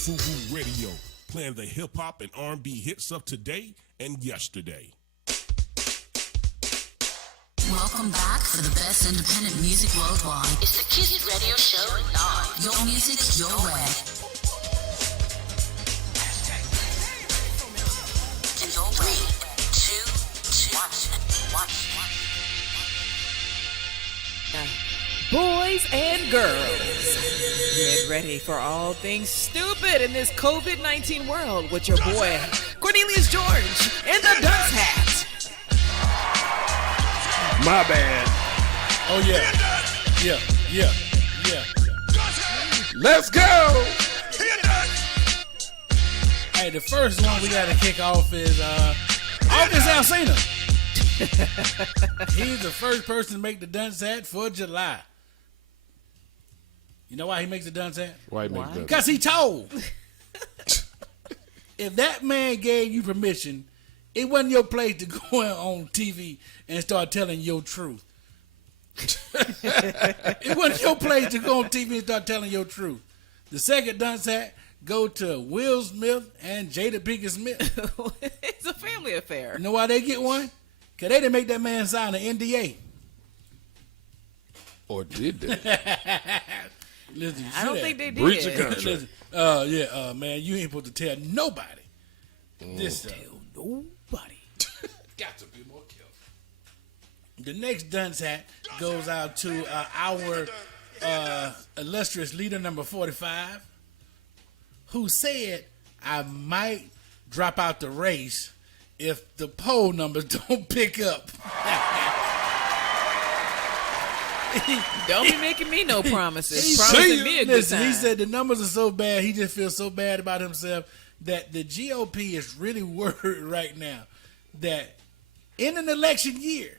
FUBU Radio, playing the hip-hop and R&B hits of today and yesterday. Welcome back for the best independent music worldwide. It's the Kiss Radio Show live. Your music, your way. And your way. Boys and girls, get ready for all things stupid in this COVID-19 world with your boy, Cornelius George, and the Dunce Hat. My bad. Oh, yeah. Let's go. Hey, the first one we got to kick off is August Alsina. He's the first person to make the dunce hat for July. You know why he makes the dunce hat? Why he makes that? Because he told. If that man gave you permission, it wasn't your place to go on TV and start telling your truth. It wasn't your place to go on TV and start telling your truth. The second dunce hat go to Will Smith and Jada Pinkett Smith. It's a family affair. You know why they get one? Because they didn't make that man sign an NDA. Or did they? Listen, I don't think they did. Breach of contract. Man, you ain't supposed to tell nobody. This Tell nobody. The next dunce hat goes out to our illustrious leader, number 45, who said, I might drop out the race if the poll numbers don't pick up. Don't be making me no promises. He Promising me a good Listen, time. he said the numbers are so bad, he just feels so bad about himself that the GOP is really worried right now that in an election year,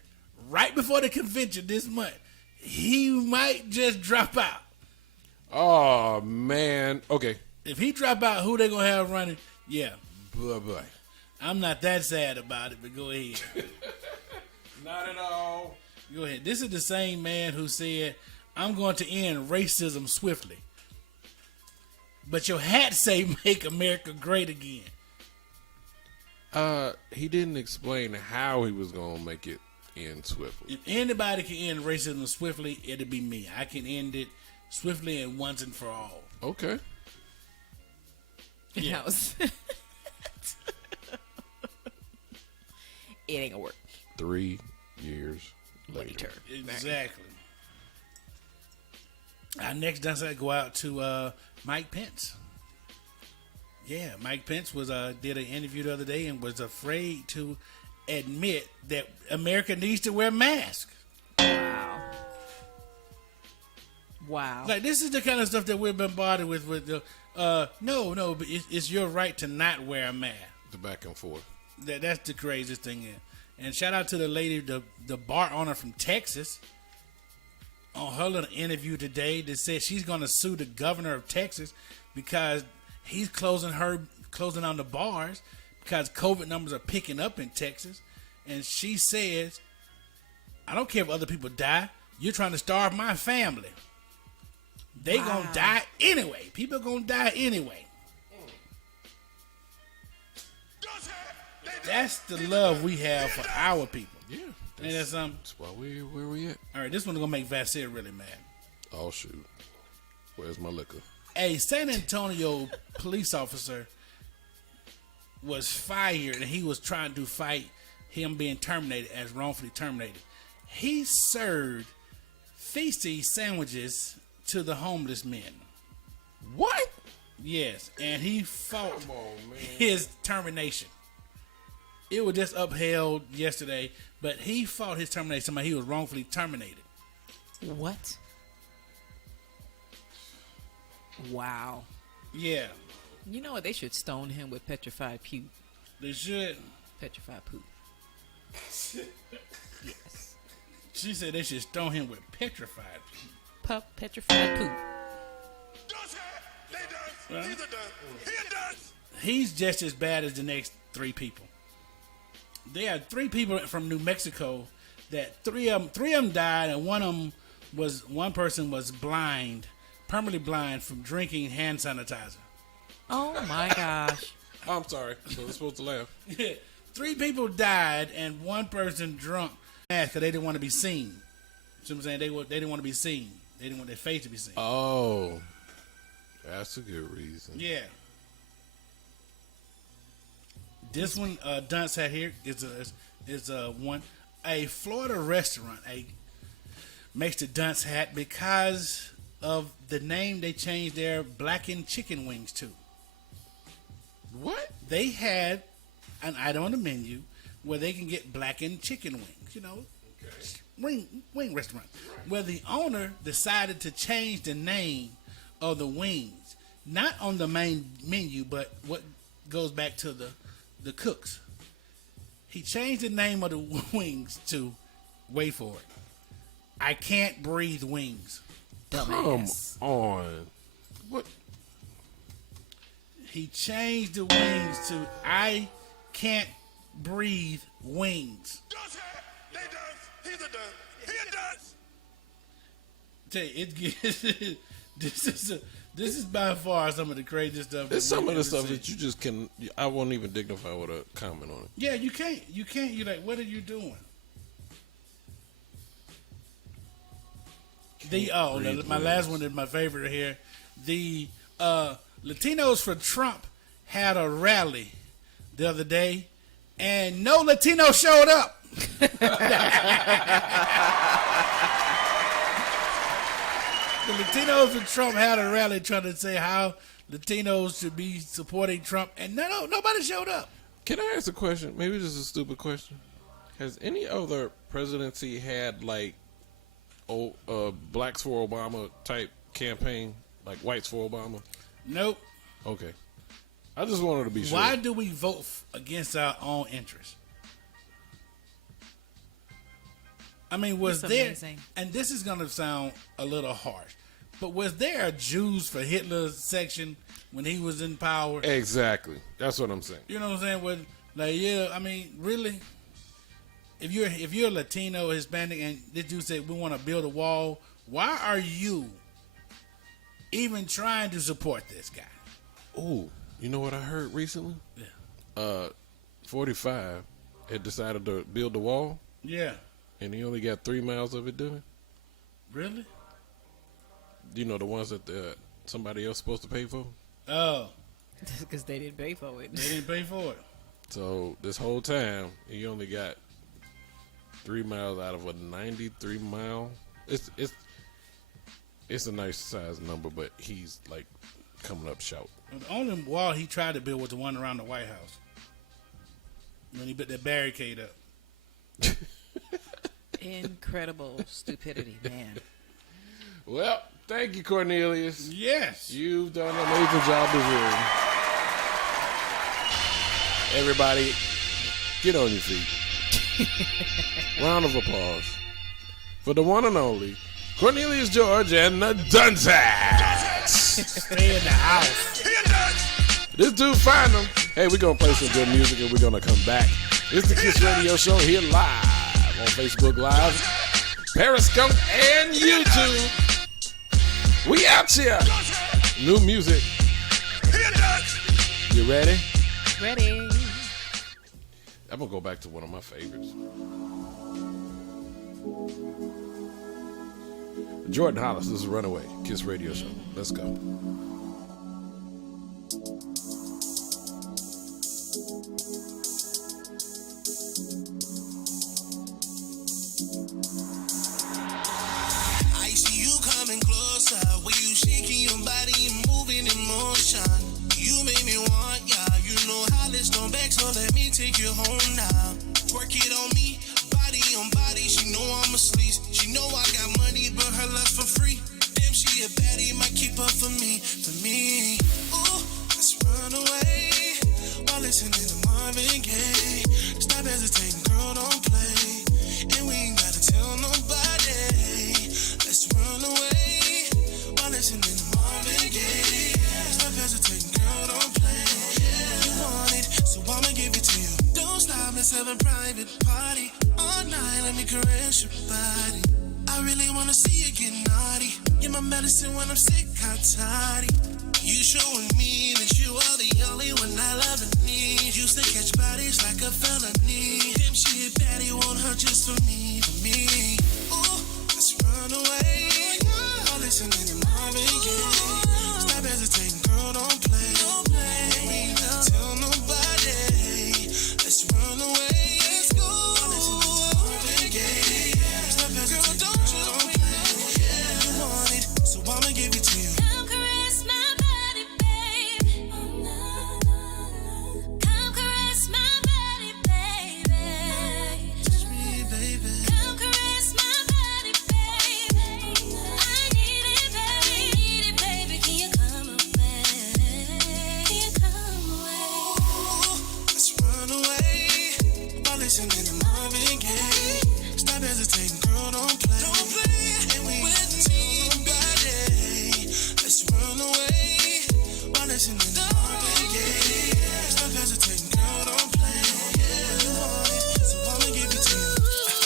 right before the convention this month, he might just drop out. Oh, man. Okay. If he drop out, who they going to have running? Yeah. Bye-bye. I'm not that sad about it, but go ahead. Not at all. Go ahead. This is the same man who said, I'm going to end racism swiftly. But your hat say, make America great again. He didn't explain how he was going to make it end swiftly. If anybody can end racism swiftly, it'll be me. I can end it swiftly and once and for all. Okay. Yeah. That was- it ain't gonna work. 3 years later. Exactly. Our next dance I go out to Mike Pence. Yeah, Mike Pence was did an interview the other day and was afraid to admit that America needs to wear masks. Wow. Like, this is the kind of stuff that we're bombarded with the no, but it's your right to not wear a mask. The back and forth. That's the craziest thing. And shout out to the lady, the bar owner from Texas, on her little interview today that said she's going to sue the governor of Texas because he's closing on the bars because COVID numbers are picking up in Texas. And she says, I don't care if other people die. You're trying to starve my family. They going to die anyway. People going to die anyway. That's the love we have for our people. Yeah. Ain't that something? That's why where we at. All right, this one's going to make Vasir really mad. Oh, shoot. Where's my liquor? A San Antonio police officer was fired and he was trying to fight him being terminated as wrongfully terminated. He served feces sandwiches to the homeless men. What? Yes, and he fought his termination. It was just upheld yesterday, but he fought his termination. Somebody he was wrongfully terminated. What? Wow. Yeah, You know what? They should stone him with petrified puke. they should. Petrified poop. Yes. She said they should stone him with petrified. Petrified poop. He's just as bad as the next three people. There are three people from New Mexico that three of them died, and one person was blind, permanently blind from drinking hand sanitizer. Oh my gosh. Oh, I'm sorry. So we're supposed to laugh. 3 people died, and one person drunk because they didn't want to be seen. See what I'm saying? They didn't want to be seen. They didn't want their face to be seen. Oh. That's a good reason. Yeah. This one, dunce hat here is one. A Florida restaurant makes the dunce hat because of the name they changed their blackened chicken wings to. What? They had an item on the menu where they can get blackened chicken wings, you know, wing restaurant, where the owner decided to change the name of the wings, not on the main menu, but what goes back to the cooks. He changed the name of the wings to, wait for it, I Can't Breathe Wings. Dumbass. Come on. What? He changed the wings to I Can't Breathe Wings. Tell you, it gets this is by far some of the craziest stuff. It's some of the stuff that you just can. I won't even dignify with a comment on it. Yeah, you can't. You're like, what are you doing? My last one is my favorite here. The Latinos for Trump had a rally the other day, and no Latino showed up. The Latinos and Trump had a rally trying to say how Latinos should be supporting Trump, and nobody showed up. Can I ask a question? Maybe this is a stupid question. Has any other presidency had like blacks for Obama type campaign, like whites for Obama? Nope. Okay. I just wanted to be sure. Why do we vote against our own interests? I mean, was It's there, amazing. and this is going to sound a little harsh, but was there a Jews for Hitler section when he was in power? Exactly. That's what I'm saying. You know what I'm saying? With, like, yeah, I mean, really? If you're Latino, Hispanic, and this dude said we want to build a wall, why are you even trying to support this guy? Oh, you know what I heard recently? Yeah. 45 had decided to build the wall, Yeah. and he only got 3 miles of it done. Really? You know, the ones that somebody else supposed to pay for? Oh, Because they didn't pay for it. they didn't pay for it. So this whole time, he only got 3 miles out of a 93 mile. It's a nice size number, but he's like coming up short. The only wall he tried to build was the one around the White House. When he put that barricade up. Incredible stupidity, man. Well, thank you, Cornelius. Yes. You've done an amazing job this year. Everybody, get on your feet. Round of applause for the one and only Cornelius George and the Dunzats. Stay in the house. This dude find them. Hey, we're going to play some good music and we're going to come back. It's the Kiss Radio Show here live on Facebook Live, Periscope, and YouTube. We out here. New music. You ready? Ready. I'm going to go back to one of my favorites. Jordan Hollis, this is Runaway, Kiss Radio Show. Let's go. I see you coming closer, when you shaking your body and moving in motion. You make me want ya, you know how this don't back, so let me take you home now. Work it on me, body on body, she know I'm a sleaze. She know I got money, but her lust for free. Damn, she a baddie, might keep up for me, for me. Ooh, let's run away, while listening to Marvin Gaye. Stop hesitating, girl, don't play, and we ain't gotta tell nobody. Let's run away, while listening to Marvin Gaye. Stop hesitating, girl, don't play. You want it, so I'ma give it to you. Don't stop, let's have a private party. All night, let me caress your body. I really wanna see you get naughty. You're my medicine when I'm sick, I'm tired. You showing me that you are the only one I love and need. Used to catch bodies like a felony. Damn, she a baddie, want her just for me, for me. Ooh, let's run away. I'll listen to Marvin Gaye. Stop hesitating, girl, don't play. We ain't gotta tell nobody. Let's run away. Let's go. I'll listen to Marvin Gaye. Stop hesitating, girl, don't play. You want it, so I'ma give it to you. Come caress my body, babe. Come caress my body, baby. Touch me, baby. Come caress my body, babe. I need it, baby. Can you come away? Can you come away? Let's run away while listening to Marvin Gaye. Stop hesitating, girl, don't play. And we ain't gotta tell nobody. Let's run away while listening to Marvin Gaye. Stop hesitating, girl, don't play. You want it, so I'ma give it to you.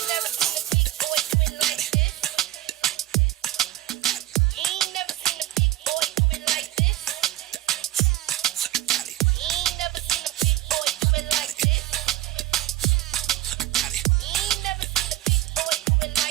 Never seen a big boy do it like this. Ain't never seen a big boy do it like this. Ain't never seen a big boy do it like this. Ain't never seen a big boy do it like this.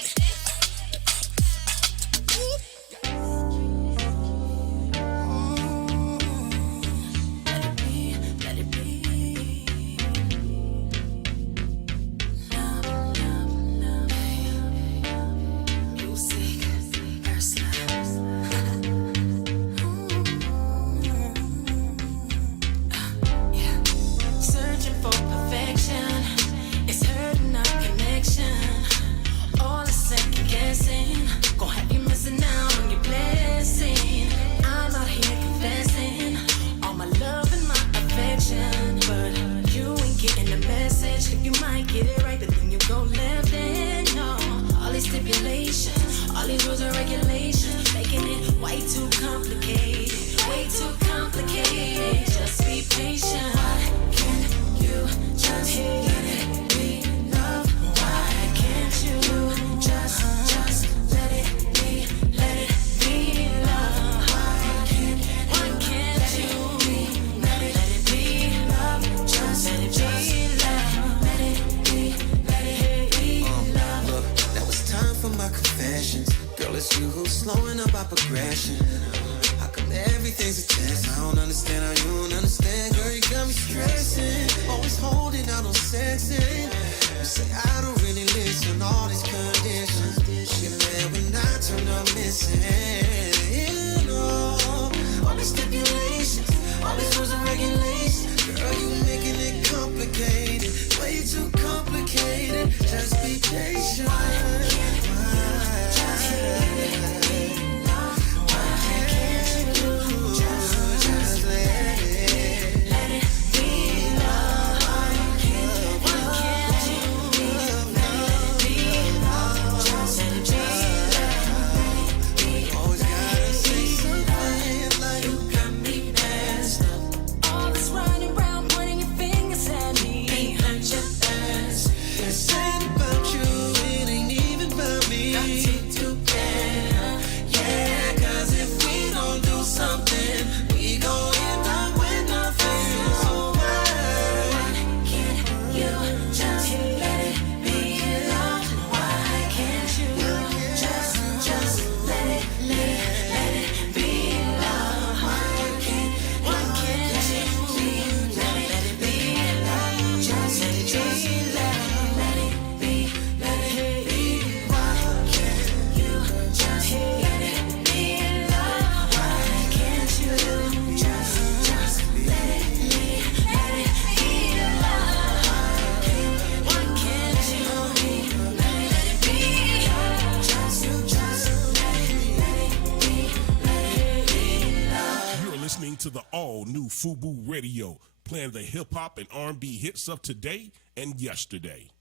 slowing up our progression. How come everything's a test? I don't understand how you don't understand. Girl, you got me stressing. Always holding out on sexing. You say I don't really listen. All these conditions. You mad when I turn up missing. You know, all these stipulations, all these rules and regulations. Girl, you making it complicated. Way too complicated. Just be patient. To the all-new FUBU Radio, playing the hip-hop and R&B hits of today and yesterday.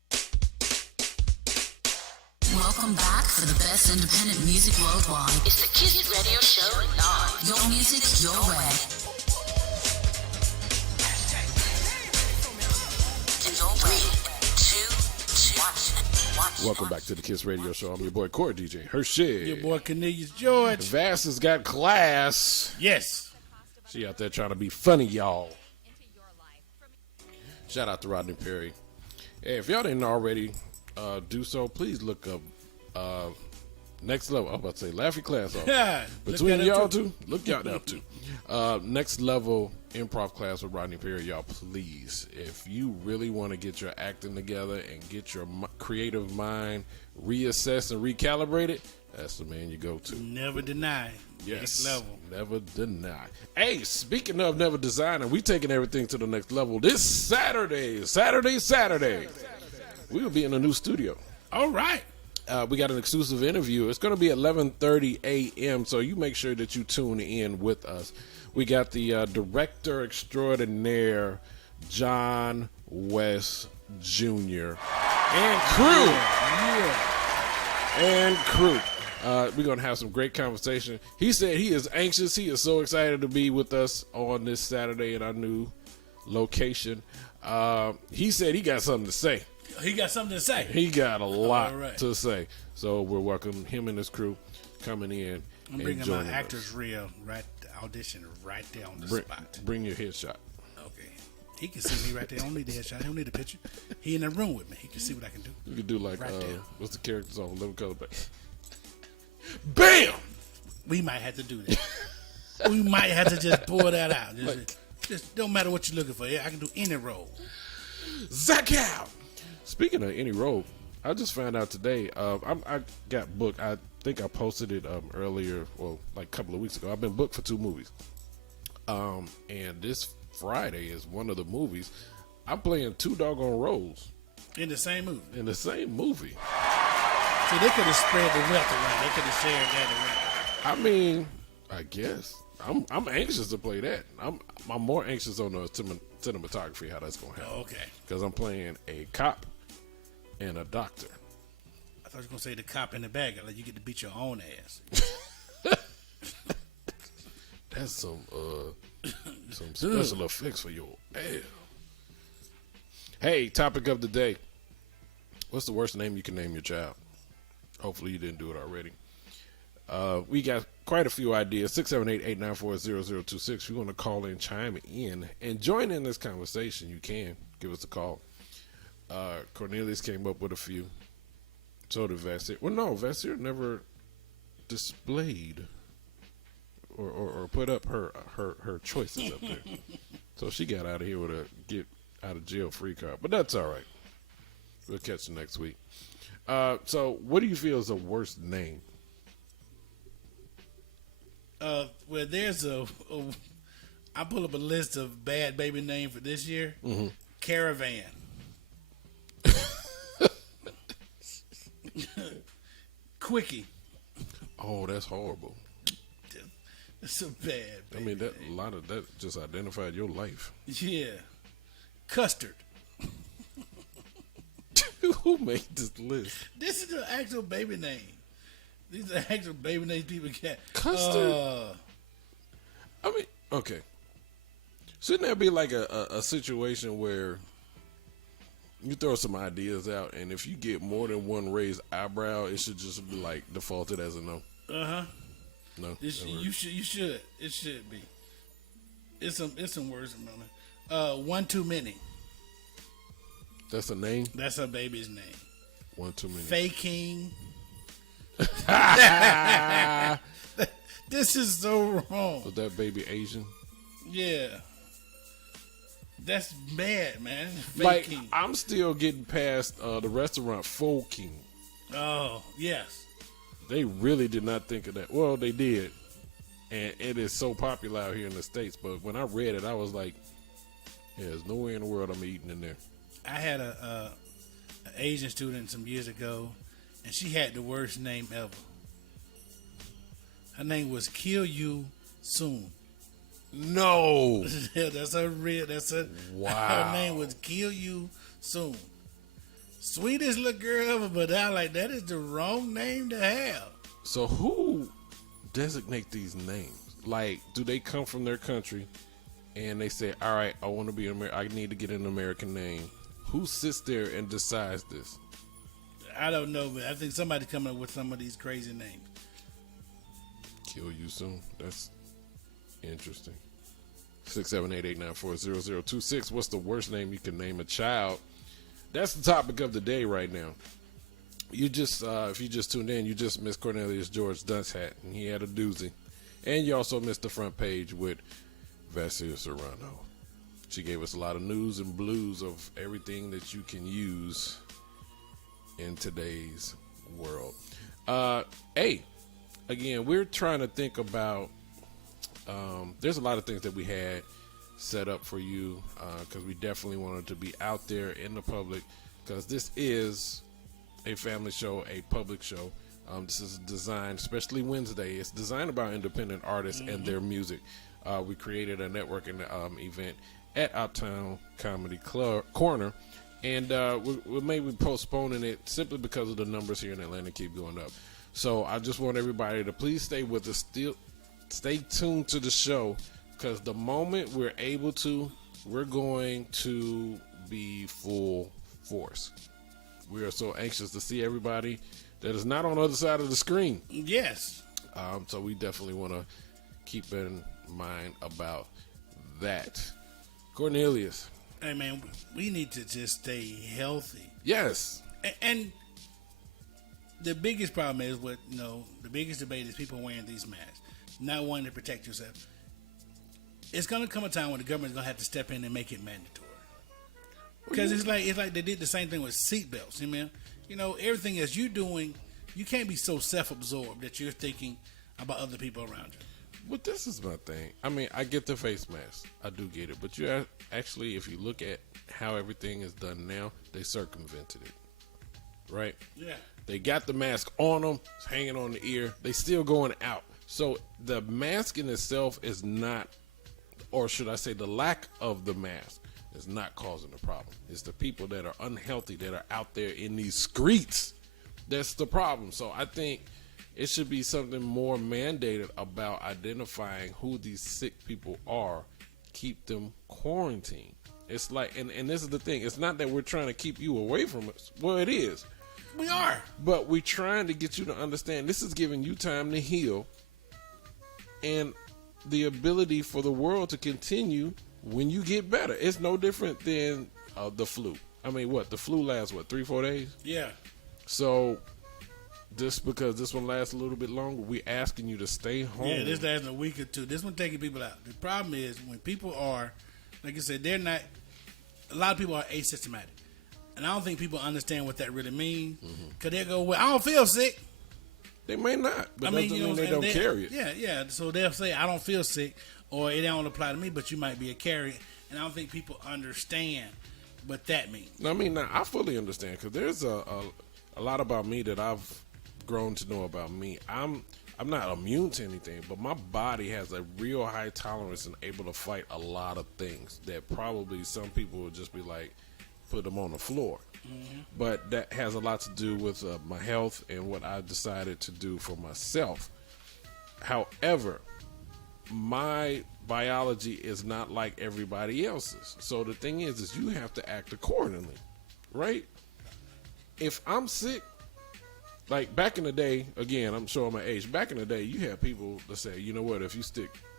Welcome back for the best independent music worldwide. It's the Kiss Radio Show live. Your music, your way. And your way. Watch. Welcome back to the Kiss Radio Show. I'm your boy Core DJ Hershey. Your boy Cornelius George. Vass has got class. Yes. She out there trying to be funny, y'all. Shout out to Rodney Perry. Hey, if y'all didn't already do so, please look up Next Level. I'm about to say Laffy Class off. Between y'all two, look y'all up too. Next Level improv class with Rodney Perry, y'all. Please, if you really want to get your acting together and get your creative mind reassessed and recalibrated, that's the man you go to. Never deny. Yes, Next Level. Never deny. Hey, speaking of never designing, we taking everything to the next level this Saturday. We will be in a new studio. All right. We got an exclusive interview. It's going to be 11:30 a.m., so you make sure that you tune in with us. We got the director extraordinaire, John West Jr. and crew. And crew. We're going to have some great conversation. He said he is anxious. He is so excited to be with us on this Saturday in our new location. He said he got something to say. He got something to say. He got a lot to say. So we're welcoming him and his crew coming in. I'm bringing my actor's reel audition right there on the spot. Bring your headshot. Okay. He can see me right there. I don't need the headshot. I don't need the picture. He in the room with me. He can see what I can do. You could do like, right what's the character's on Living Color? Bam! We might have to do that. We might have to just pull that out. Just don't matter what you're looking for. Yeah, I can do any role. Zach out. Speaking of any role, I just found out today. I got booked. I think I posted it earlier, well, like a couple of weeks ago. I've been booked for 2 movies. And this Friday is one of the movies. I'm playing 2 doggone roles. In the same movie? In the same movie. So they could have spread the wealth around. They could have shared that around. I mean, I guess. I'm anxious to play that. I'm more anxious on the cinematography, how that's going to happen. Oh, okay. Because I'm playing a cop and a doctor. I thought you were going to say the cop in the bag. Like you get to beat your own ass. That's some special effects for your ass. Hey, topic of the day. What's the worst name you can name your child? Hopefully you didn't do it already. We got quite a few ideas. 678-894-0026. If you want to call in, chime in, and join in this conversation, you can. Give us a call. Cornelius came up with a few. So did Vassir. Well, no, Vassir never displayed or put up her choices up there. So she got out of here with a get out of jail free card. But that's all right. We'll catch you next week. So what do you feel is the worst name? Well, there's I pull up a list of bad baby names for this year. Mm-hmm. Caravan. Quickie. Oh, that's horrible. That's a bad baby I mean, that name. a lot of that just identified your life. Yeah. Custard. Who made this list? This is the actual baby name. These are actual baby names people get. Custard? I mean, okay. Shouldn't there be like a situation where you throw some ideas out, and if you get more than one raised eyebrow, it should just be like defaulted as a no? Uh-huh. No. You should. It should be. It's some words about it. One too many. That's a name? That's her baby's name. One too many. Faking. This is so wrong. Was that baby Asian? Yeah. That's bad, man. Like, Faking. I'm still getting past the restaurant Fo King. Oh, yes. They really did not think of that. Well, they did. And it is so popular out here in the States. But when I read it, I was like, yeah, there's no way in the world I'm eating in there. I had an Asian student some years ago, and she had the worst name ever. Her name was Kill You Soon. No. Yeah, that's her real. Wow. Her name was Kill You Soon. Sweetest little girl ever, but I like that is the wrong name to have. So who designate these names? Like, do they come from their country and they say, all right, I want to be I need to get an American name. Who sits there and decides this? I don't know, but I think somebody's coming up with some of these crazy names. Kill You Soon. That's interesting. 678-894-0026. What's the worst name you can name a child? That's the topic of the day right now. You just, if you just tuned in, you just missed Cornelius George Dunshat, and he had a doozy. And you also missed the front page with Vassia Serrano. She gave us a lot of news and blues of everything that you can use in today's world. Hey, again, we're trying to think about, there's a lot of things that we had set up for you because we definitely wanted to be out there in the public because this is a family show, a public show. This is designed, especially Wednesday, it's designed about independent artists and their music. We created a networking event at Uptown Comedy Corner, and we may be postponing it simply because of the numbers here in Atlanta keep going up. So I just want everybody to please stay with us, stay tuned to the show, because the moment we're able to, we're going to be full force. We are so anxious to see everybody that is not on the other side of the screen. Yes. So we definitely want to keep in mind about that. Cornelius. Hey, man, we need to just stay healthy. Yes. And the biggest problem is the biggest debate is people wearing these masks, not wanting to protect yourself. It's going to come a time when the government's going to have to step in and make it mandatory. Because it's like they did the same thing with seatbelts. I mean, everything else you're doing, you can't be so self-absorbed that you're thinking about other people around you. But this is my thing. I mean, I get the face mask. I do get it. But you actually, if you look at how everything is done now, they circumvented it. Right? Yeah. They got the mask on them, it's hanging on the ear. They still going out. So the mask in itself is not, or should I say the lack of the mask is not causing the problem. It's the people that are unhealthy that are out there in these streets. That's the problem. So I think it should be something more mandated about identifying who these sick people are, keep them quarantined. It's like, and this is the thing, it's not that we're trying to keep you away from us. Well, it is. We are. But we're trying to get you to understand this is giving you time to heal and the ability for the world to continue when you get better. It's no different than the flu. I mean, the flu lasts, 3-4 days? Yeah. So just because this one lasts a little bit longer, we asking you to stay home. Yeah, this lasts a week or two. This one taking people out. The problem is when people are, like I said, they're not. A lot of people are asymptomatic, and I don't think people understand what that really means. Because they go, "Well, I don't feel sick." They may not, but I that mean, doesn't you know, mean they don't carry it. Yeah. So they'll say, "I don't feel sick," or "It don't apply to me," but you might be a carrier, and I don't think people understand what that means. I mean, now, I fully understand because there's a lot about me that I've grown to know about me. I'm not immune to anything, but my body has a real high tolerance and able to fight a lot of things that probably some people would just be like, put them on the floor. But that has a lot to do with my health and what I decided to do for myself. However, my biology is not like everybody else's. So the thing is you have to act accordingly, right? If I'm sick, like back in the day, again, I'm showing my age. Back in the day, you had people that say, you know what, if you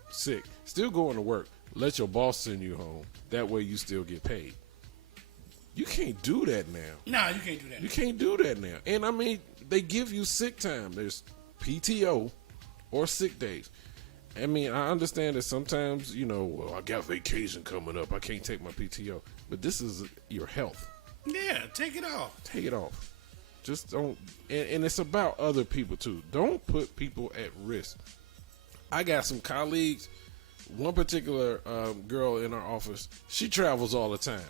sick, still going to work, let your boss send you home. That way you still get paid. You can't do that now. No, you can't do that. You can't do that now. And I mean, they give you sick time. There's PTO or sick days. I mean, I understand that sometimes, you know, well, I got vacation coming up. I can't take my PTO. But this is your health. Yeah, take it off. Take it off. Just don't. And it's about other people, too. Don't put people at risk. I got some colleagues. One particular girl in our office, she travels all the time.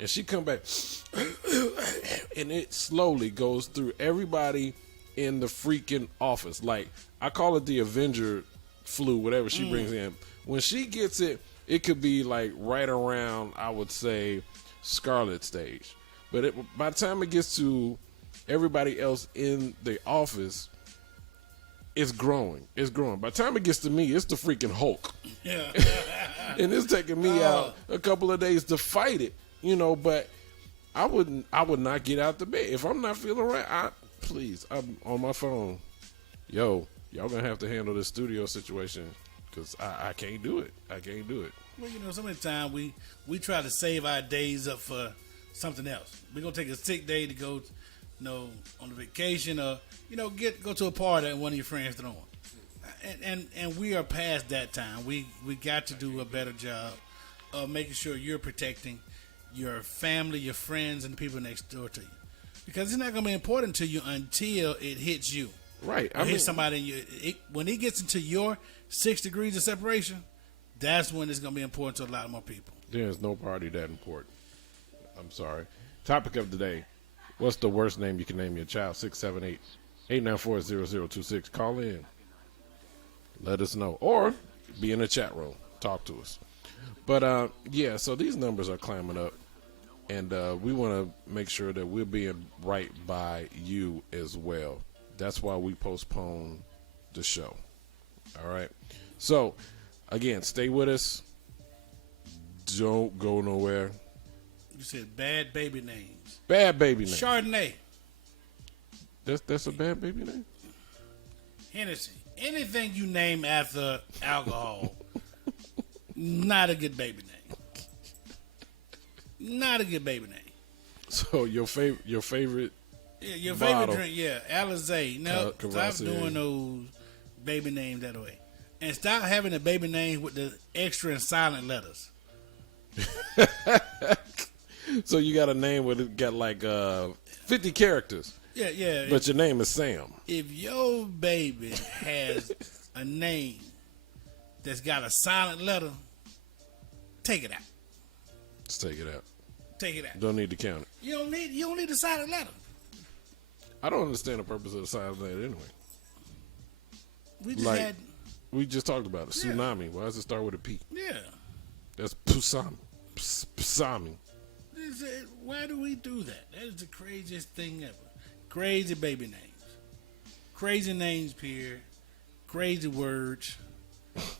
And she come back, and it slowly goes through everybody in the freaking office. Like, I call it the Avenger flu, whatever she brings in. When she gets it, it could be like right around, I would say, scarlet stage. But by the time it gets to everybody else in the office, it's growing. It's growing. By the time it gets to me, it's the freaking Hulk. Yeah. And it's taking me out a couple of days to fight it. You know, but I would not get out the bed if I'm not feeling right. I'm on my phone. Yo, y'all gonna have to handle this studio situation because I can't do it. I can't do it. Well, you know, so many times we try to save our days up for something else. We're gonna take a sick day to go, you know, on a vacation or you know go to a party that one of your friends throwing. And we are past that time. We got to do a better job of making sure you're protecting your family, your friends, and the people next door to you. Because it's not going to be important to you until it hits you. Right. Or hits somebody in you. When it gets into your 6 degrees of separation, that's when it's going to be important to a lot more people. There's no party that important. I'm sorry. Topic of the day. What's the worst name you can name your child? 678-894-0026. Call in. Let us know. Or be in the chat room. Talk to us. But, yeah, so these numbers are climbing up. And we want to make sure that we're being right by you as well. That's why we postpone the show. All right. So, again, stay with us. Don't go nowhere. You said bad baby names. Bad baby name. Chardonnay. That's a bad baby name? Hennessy. Anything you name after alcohol, not a good baby name. Not a good baby name. So your favorite Yeah, your bottle. favorite drink, yeah, Alizé. No, stop Cavassier. doing those baby names that way. And stop having a baby name with the extra and silent letters. So you got a name with it got like 50 characters. Yeah. But your name is Sam. If your baby has a name that's got a silent letter, take it out. Let's take it out. Take it out. Don't need to count it. You don't need a silent letter. I don't understand the purpose of the silent letter anyway. We just Like, we just talked about it. Yeah. Tsunami. Why does it start with a P? yeah. That's Pusami. Pusami. Why do we do that? That is the craziest thing ever. Crazy baby names. Crazy names, Pierre. Crazy words.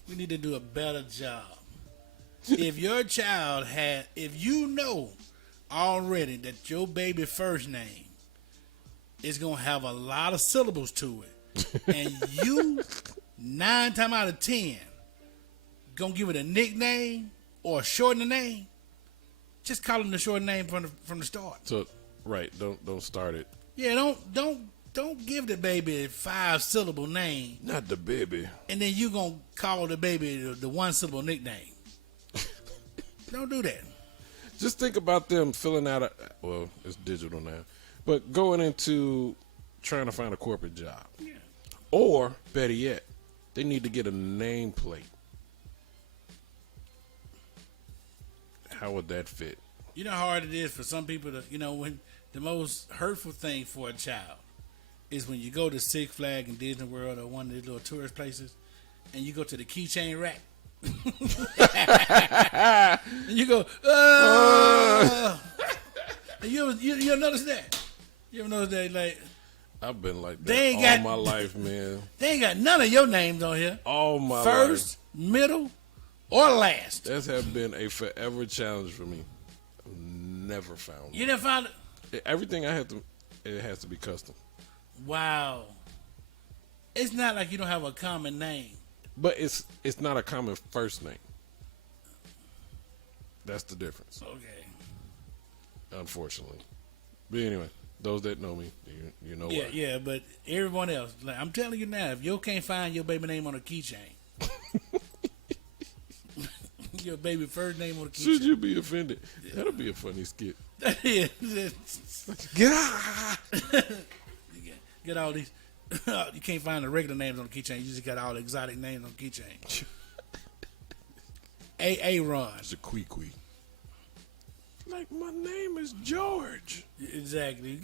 We need to do a better job. If your child if you know already that your baby first name is going to have a lot of syllables to it, and you 9 times out of 10 going to give it a nickname or shorten the name, just call them the short name from the start. So, right. Don't start it. Yeah, don't don't give the baby a 5-syllable name, Not the baby. and then you gonna call the baby the 1-syllable nickname. Don't do that. Just think about them filling out well, it's digital now, but going into trying to find a corporate job. Yeah. Or, better yet, they need to get a nameplate. How would that fit? You know how hard it is for some people to, when the most hurtful thing for a child is when you go to Six Flags and Disney World or one of these little tourist places and you go to the keychain rack. And you go, And you ever notice that? You ever notice that? Like, I've been like that They ain't all got- my life, man. they ain't got none of your names on here. All my First, life. middle, or last. That has been a forever challenge for me. I've never found one. You never found it? Everything it has to be custom. Wow. It's not like you don't have a common name. But it's not a common first name. That's the difference, Okay. unfortunately. But anyway, those that know me, you know why. Yeah, but everyone else, like I'm telling you now, if you can't find your baby name on a keychain, your baby first name on a Should keychain. you be offended? That'll be a funny skit. Yeah. Get out! Get all these. You can't find the regular names on the keychain. You just got all the exotic names on the keychain. Aaron. It's a quee. Like, my name is George. Exactly. You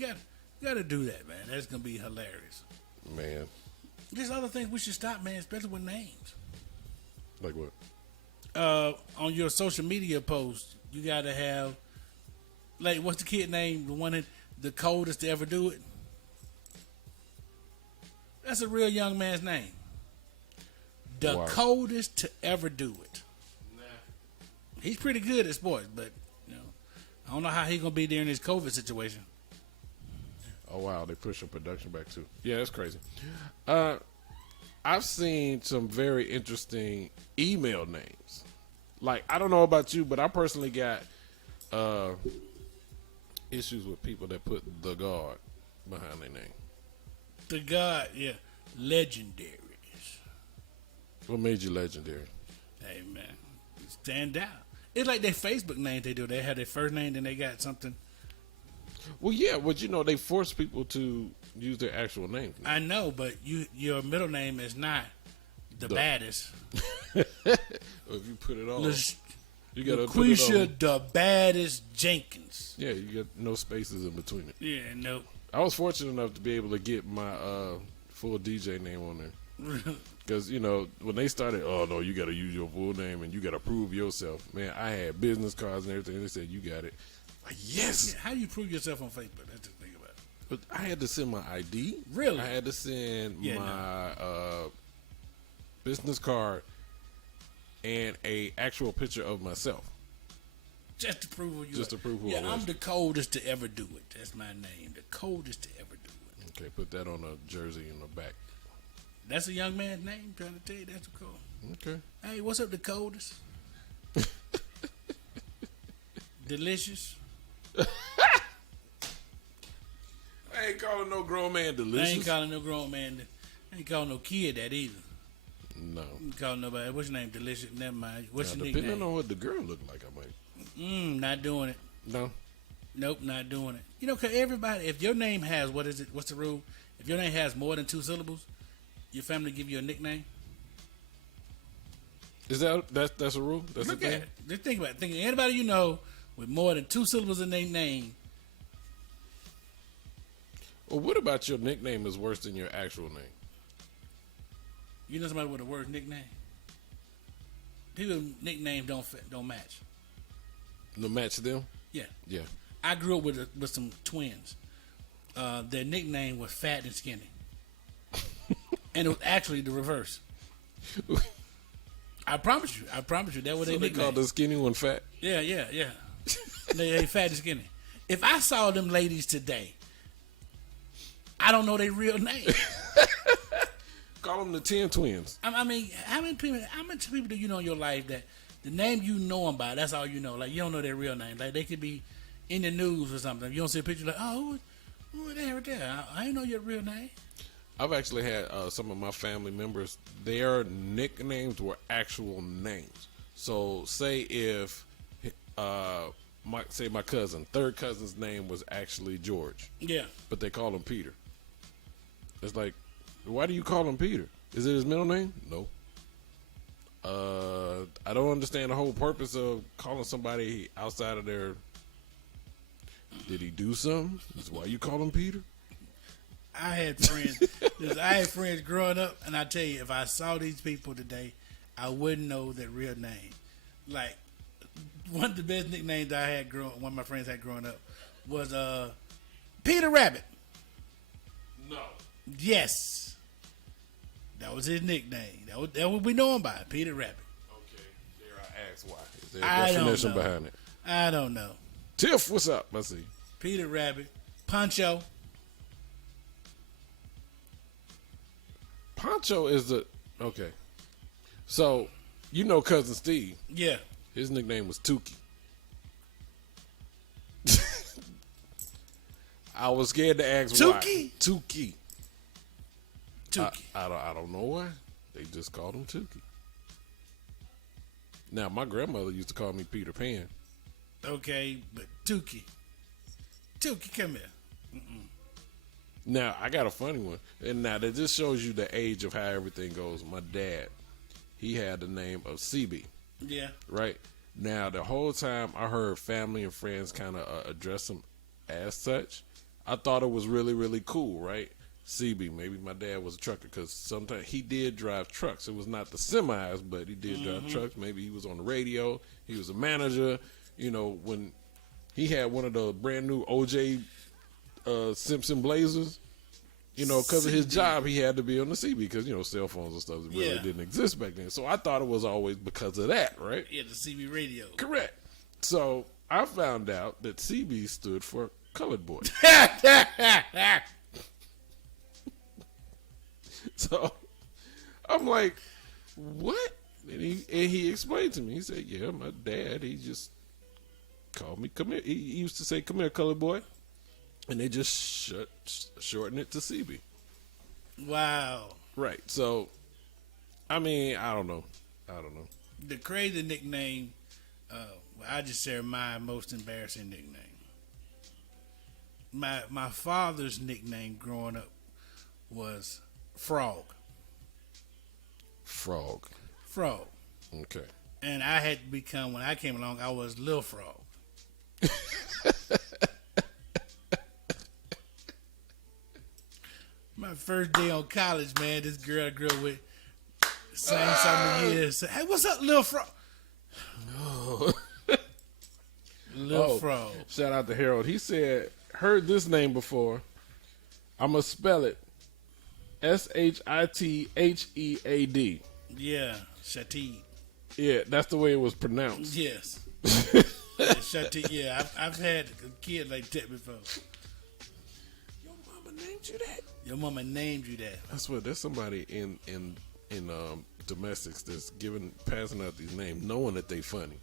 got to do that, man. That's gonna be hilarious. Man, There's other things we should stop, man, especially with names. like what? On your social media posts, you got to have, like, what's the kid name? The one that the coldest to ever do it. That's a real young man's name. The Wow. coldest to ever do it. He's pretty good at sports, but I don't know how he's gonna be during this COVID situation. Oh, wow, they pushing production back, too. Yeah, that's crazy. I've seen some very interesting email names. Like, I don't know about you, but I personally got issues with people that put the God behind their name. The God, yeah, legendaries. What made you legendary? Hey man, stand out. It's like their Facebook name they do. They have their first name, then they got something. Well, yeah, but they force people to use their actual name. I know, but your middle name is not the baddest. Or if you put it on, you gotta put it LaQuisha, on. the baddest Jenkins. Yeah, you got no spaces in between it. Yeah, nope. I was fortunate enough to be able to get my full DJ name on there. Because, when they started, oh, no, you got to use your full name and you got to prove yourself. Man, I had business cards and everything. They said, you got it. Like, yes. How do you prove yourself on Facebook? That's the thing about it. But I had to send my ID. Really? I had to send Yeah, my business card and a actual picture of myself. Just to prove who you Just are. to prove who I Yeah, was. I'm the coldest to ever do it. That's my name. The coldest to ever do it. Okay, put that on a jersey in the back. That's a young man's name. I'm trying to tell you, that's cool. Okay. Hey, what's up, the coldest? Delicious. I ain't calling no grown man I delicious. ain't calling no grown man. I ain't calling no kid that either. No. I ain't calling nobody. What's your name? Delicious. Never mind. What's Now, your depending nickname? on what the girl look like, I might. Not doing it. No. Nope, not doing it. Cause everybody, if your name has, what is it? What's the rule? If your name has more than 2 syllables, your family give you a nickname. Is that's a rule? That's Look a at thing? it. Just think about it. Think of anybody you know with more than 2 syllables in their name. Well, what about your nickname is worse than your actual name? You know somebody with a worse nickname? People nicknames don't match. No match them? Yeah. Yeah. I grew up with some twins. Their nickname was Fat and Skinny. And it was actually the reverse. I promise you. That was So their they nickname. call the skinny one fat? Yeah. They Fat and Skinny. If I saw them ladies today, I don't know their real name. Call them the 10 twins. I mean, how many people do you know in your life that the name you know them by, that's all you know? Like, you don't know their real name. Like, they could be in the news or something. You don't see a picture like, oh, Well, there, right there. I ain't know your real name. I've actually had some of my family members, their nicknames were actual names. So say if my cousin, third cousin's name was actually George. Yeah. But they call him Peter. It's like, why do you call him Peter? Is it his middle name? No. I don't understand the whole purpose of calling somebody outside of their. Did he do something? That's why you call him Peter? I had friends growing up, and I tell you, if I saw these people today, I wouldn't know their real name. Like, one of the best nicknames I had one of my friends had growing up was Peter Rabbit. No. Yes. That was his nickname. That what we know him by, Peter Rabbit. Okay. Dare I ask why? Is there a definition behind it? I don't know. Tiff, what's up? Let's see. Peter Rabbit. Poncho. Poncho is the okay. So you know cousin Steve. Yeah. His nickname was Tukey. I was scared to ask why. Tukey. Tukey. I don't know why. They just called him Tukey. Now my grandmother used to call me Peter Pan. Okay, but Tukey, come here. Now I got a funny one, and now that just shows you the age of how everything goes. My dad, he had the name of CB. Yeah. Right. Now the whole time I heard family and friends kind of address him as such, I thought it was really, really cool. Right. CB. Maybe my dad was a trucker because sometimes he did drive trucks. It was not the semis, but he did drive trucks. Maybe he was on the radio. He was a manager. You know, when he had one of the brand new OJ Simpson Blazers, you know, because of his job, he had to be on the CB because, you know, cell phones and stuff really didn't exist back then. So I thought it was always because of that, right? Yeah, the CB radio. Correct. So I found out that CB stood for colored boy. So I'm like, what? And he explained to me. He said, yeah, my dad, he just called me, come here. He used to say, come here, colored boy. And they just shortened it to CB. Wow. Right. So, I mean, I don't know. The crazy nickname, I just share my most embarrassing nickname. My father's nickname growing up was Frog. Frog. Okay. And I had to become, when I came along, I was Lil Frog. My first day on college, man, this girl I grew up with, same summer years, said, hey, what's up, Lil Frog? No. Lil Frog. Shout out to Harold. He said, heard this name before. I'm going to spell it. Shitthead. Yeah, Shatid. Yeah, that's the way it was pronounced. Yes. Shatid, yeah, I've had a kid like that before. Your mama named you that? Your mama named you that. I swear, there's somebody in domestics that's passing out these names, knowing that they funny,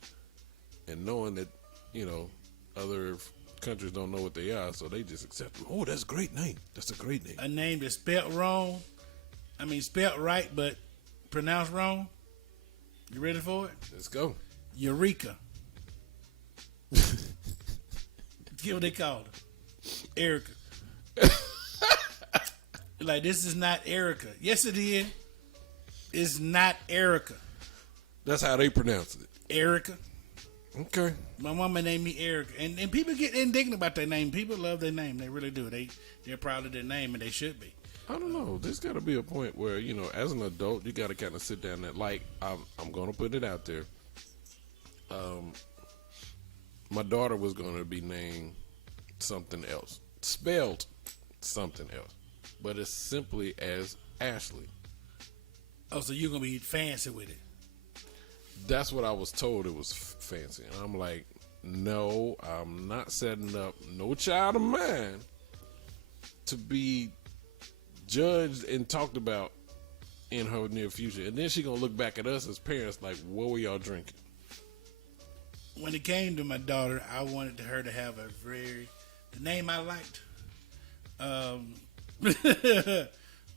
and knowing that, you know, other countries don't know what they are, so they just accept them. Oh, that's a great name. That's a great name. A name that's spelled wrong. I mean, spelled right, but pronounced wrong. You ready for it? Let's go. Eureka. Get what they call her. Erica. Like, this is not Erica. Yes, it is. It's not Erica. That's how they pronounce it. Erica. Okay. My mama named me Erica. And people get indignant about their name. People love their name. They really do. They're proud of their name, and they should be. I don't know. There's got to be a point where, you know, as an adult, you got to kind of sit down and, like, I'm going to put it out there. My daughter was going to be named something else. Spelled something else. But it's simply as Ashley. Oh, so you're going to be fancy with it. That's what I was told it was fancy. And I'm like, no, I'm not setting up no child of mine to be judged and talked about in her near future. And then she going to look back at us as parents like, what were y'all drinking? When it came to my daughter, I wanted her to have the name I liked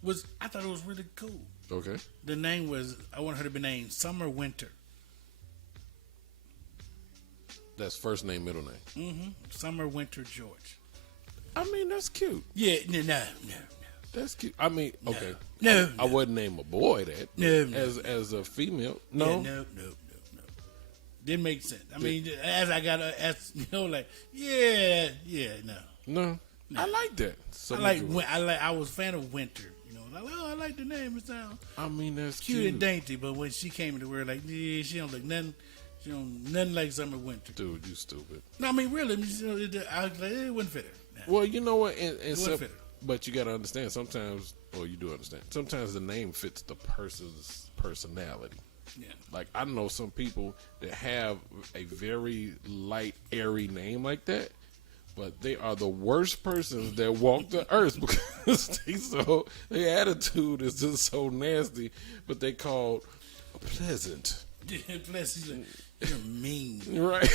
was I thought it was really cool. Okay. The name was, I want her to be named Summer Winter. That's first name, middle name. Mm-hmm. Summer Winter George. I mean, that's cute. Yeah, no. That's cute. I mean, okay. No. I wouldn't name a boy that. No. As a female, no. Yeah, no. Didn't make sense. I mean, as I got, like, no. No. I like that. So I was a fan of Winter. I like the name. It sounds. I mean, that's cute and dainty. But when she came into the world, like, yeah, she don't look nothing. She don't nothing like Summer Winter. Dude, you stupid. No, I mean, really. I was like, it wouldn't fit her. Well, you know what? But you got to understand. Sometimes, or you do understand. Sometimes the name fits the person's personality. Yeah. Like, I know some people that have a very light, airy name like that, but they are the worst persons that walk the earth because their attitude is just so nasty, but they called pleasant. Pleasant. You're mean. Right.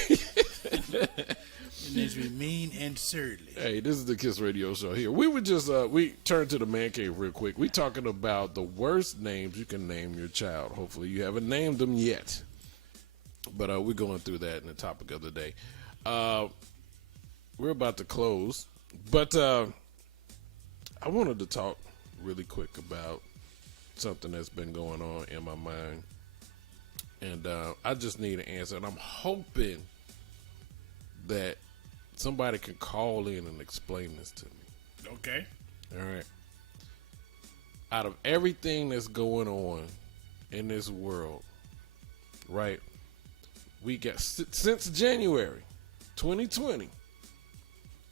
It needs to be mean and surly. Hey, this is the Kiss Radio Show here. We were just, we turned to the man cave real quick. We talking about the worst names you can name your child. Hopefully you haven't named them yet. But we're going through that in the topic of the day. We're about to close. But I wanted to talk really quick about something that's been going on in my mind. And I just need an answer. And I'm hoping that somebody can call in and explain this to me. Okay. All right. Out of everything that's going on in this world, right? We got since January 2020.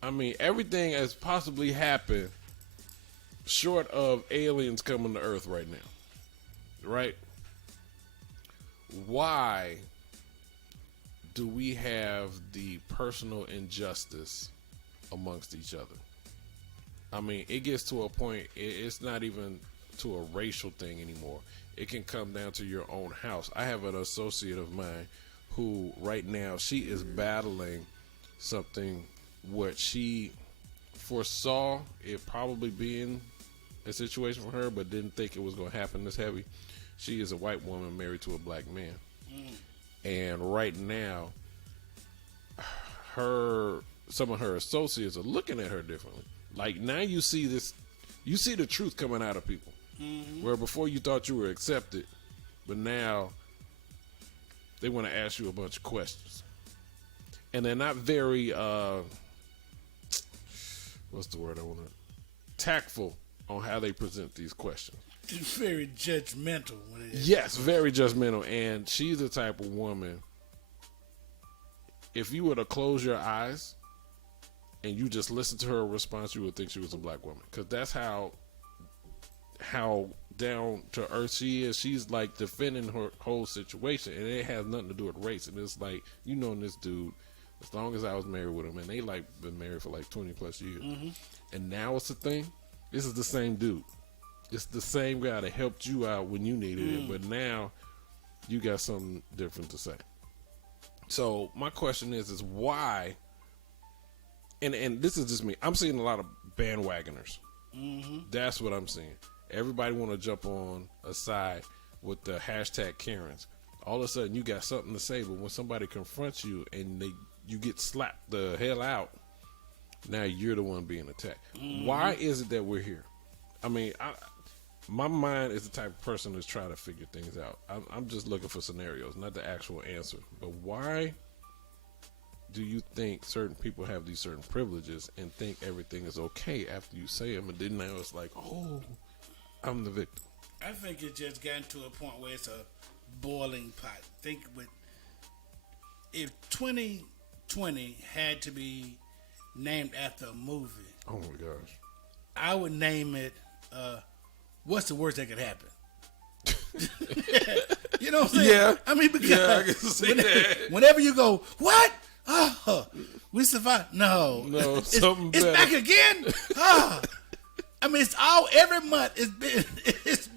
I mean, everything has possibly happened short of aliens coming to Earth right now. Right? Why do we have the personal injustice amongst each other? I mean, it gets to a point, it's not even to a racial thing anymore. It can come down to your own house. I have an associate of mine who right now, she is battling something what she foresaw it probably being a situation for her, but didn't think it was going to happen this heavy. She is a white woman married to a black man. And right now, some of her associates are looking at her differently. Like, now you see the truth coming out of people. Mm-hmm. Where before you thought you were accepted, but now they want to ask you a bunch of questions. And they're not very, what's the word I want to, tactful on how they present these questions. It's very judgmental. Yes, very judgmental. And she's the type of woman, if you were to close your eyes and you just listen to her response, you would think she was a black woman. Because that's how down to earth she is. She's like defending her whole situation. And it has nothing to do with race. And it's like, you know, this dude, as long as I was married with him, and they like been married for like 20 plus years. Mm-hmm. And now it's a thing. This is the same dude. It's the same guy that helped you out when you needed it, but now you got something different to say. So my question is why? And this is just me. I'm seeing a lot of bandwagoners. Mm-hmm. That's what I'm seeing. Everybody want to jump on a side with the hashtag Karens. All of a sudden, you got something to say, but when somebody confronts you and you get slapped the hell out, now you're the one being attacked. Mm-hmm. Why is it that we're here? I mean, my mind is the type of person that's trying to figure things out. I'm just looking for scenarios, not the actual answer. But why do you think certain people have these certain privileges and think everything is okay after you say them, and then now it's like, oh, I'm the victim? I think it just gotten to a point where it's a boiling pot. Think if 2020 had to be named after a movie. Oh my gosh. I would name it what's the worst that could happen? You know what I'm saying? Yeah. I mean, because I can see that. Whenever you go, what? We survived. No, it's better. Back again. I mean, it's all every month. It's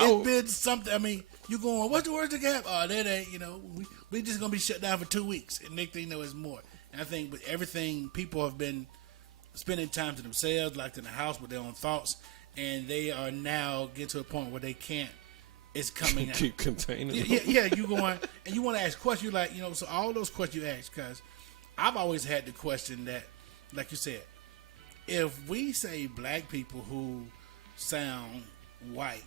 been something. I mean, you going? What's the worst that can happen? Oh, that ain't. You know, we just gonna be shut down for 2 weeks, and next thing you know, it's more. And I think with everything, people have been spending time to themselves, locked in the house with their own thoughts, and they are now get to a point where they can't. It's coming out. Keep containing. Yeah. You going and you want to ask questions. You like, so all those questions you ask, because I've always had the question that, like you said, if we say black people who sound white,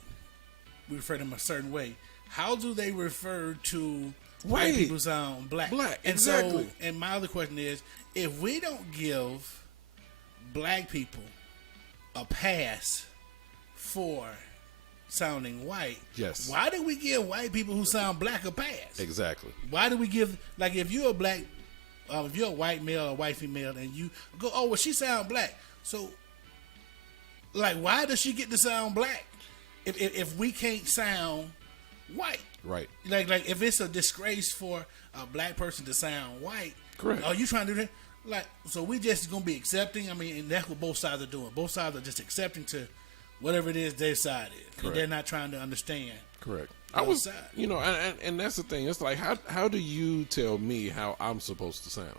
we refer to them a certain way. How do they refer to white people who sound black? Black, and exactly. So, and my other question is, if we don't give black people a pass for sounding white, yes, why do we give white people who sound black a pass? Exactly. Why do we give, like, if you're a black, if you're a white male or white female, and you go, oh, well, she sound black, so, like, why does she get to sound black if we can't sound white? Right. Like if it's a disgrace for a black person to sound white, correct? Are you trying to do that? Like, so we just gonna be accepting? I mean, and that's what both sides are doing. Both sides are just accepting to whatever it is their side is. And they're not trying to understand. Correct. I was, and that's the thing. It's like, how do you tell me how I'm supposed to sound?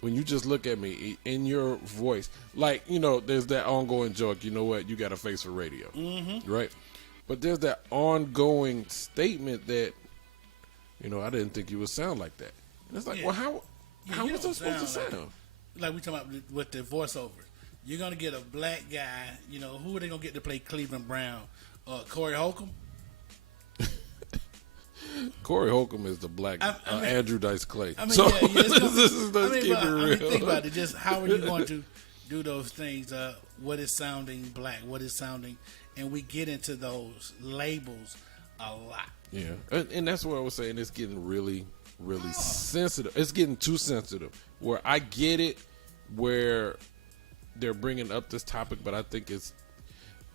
When you just look at me in your voice, like, there's that ongoing joke, you know what, you got a face for radio, right? But there's that ongoing statement that, I didn't think you would sound like that. And it's like, well, how was I supposed to sound? Like we talking about with the voiceover. You're going to get a black guy, who are they going to get to play Cleveland Brown? Corey Holcomb? Corey Holcomb is the black Andrew Dice Clay. I mean, so, let's keep it real. Think about it. Just how are you going to do those things? What is sounding black? What is sounding? And we get into those labels a lot. Yeah, and that's what I was saying. It's getting really, really sensitive. It's getting too sensitive. Where I get it, where they're bringing up this topic, but I think it's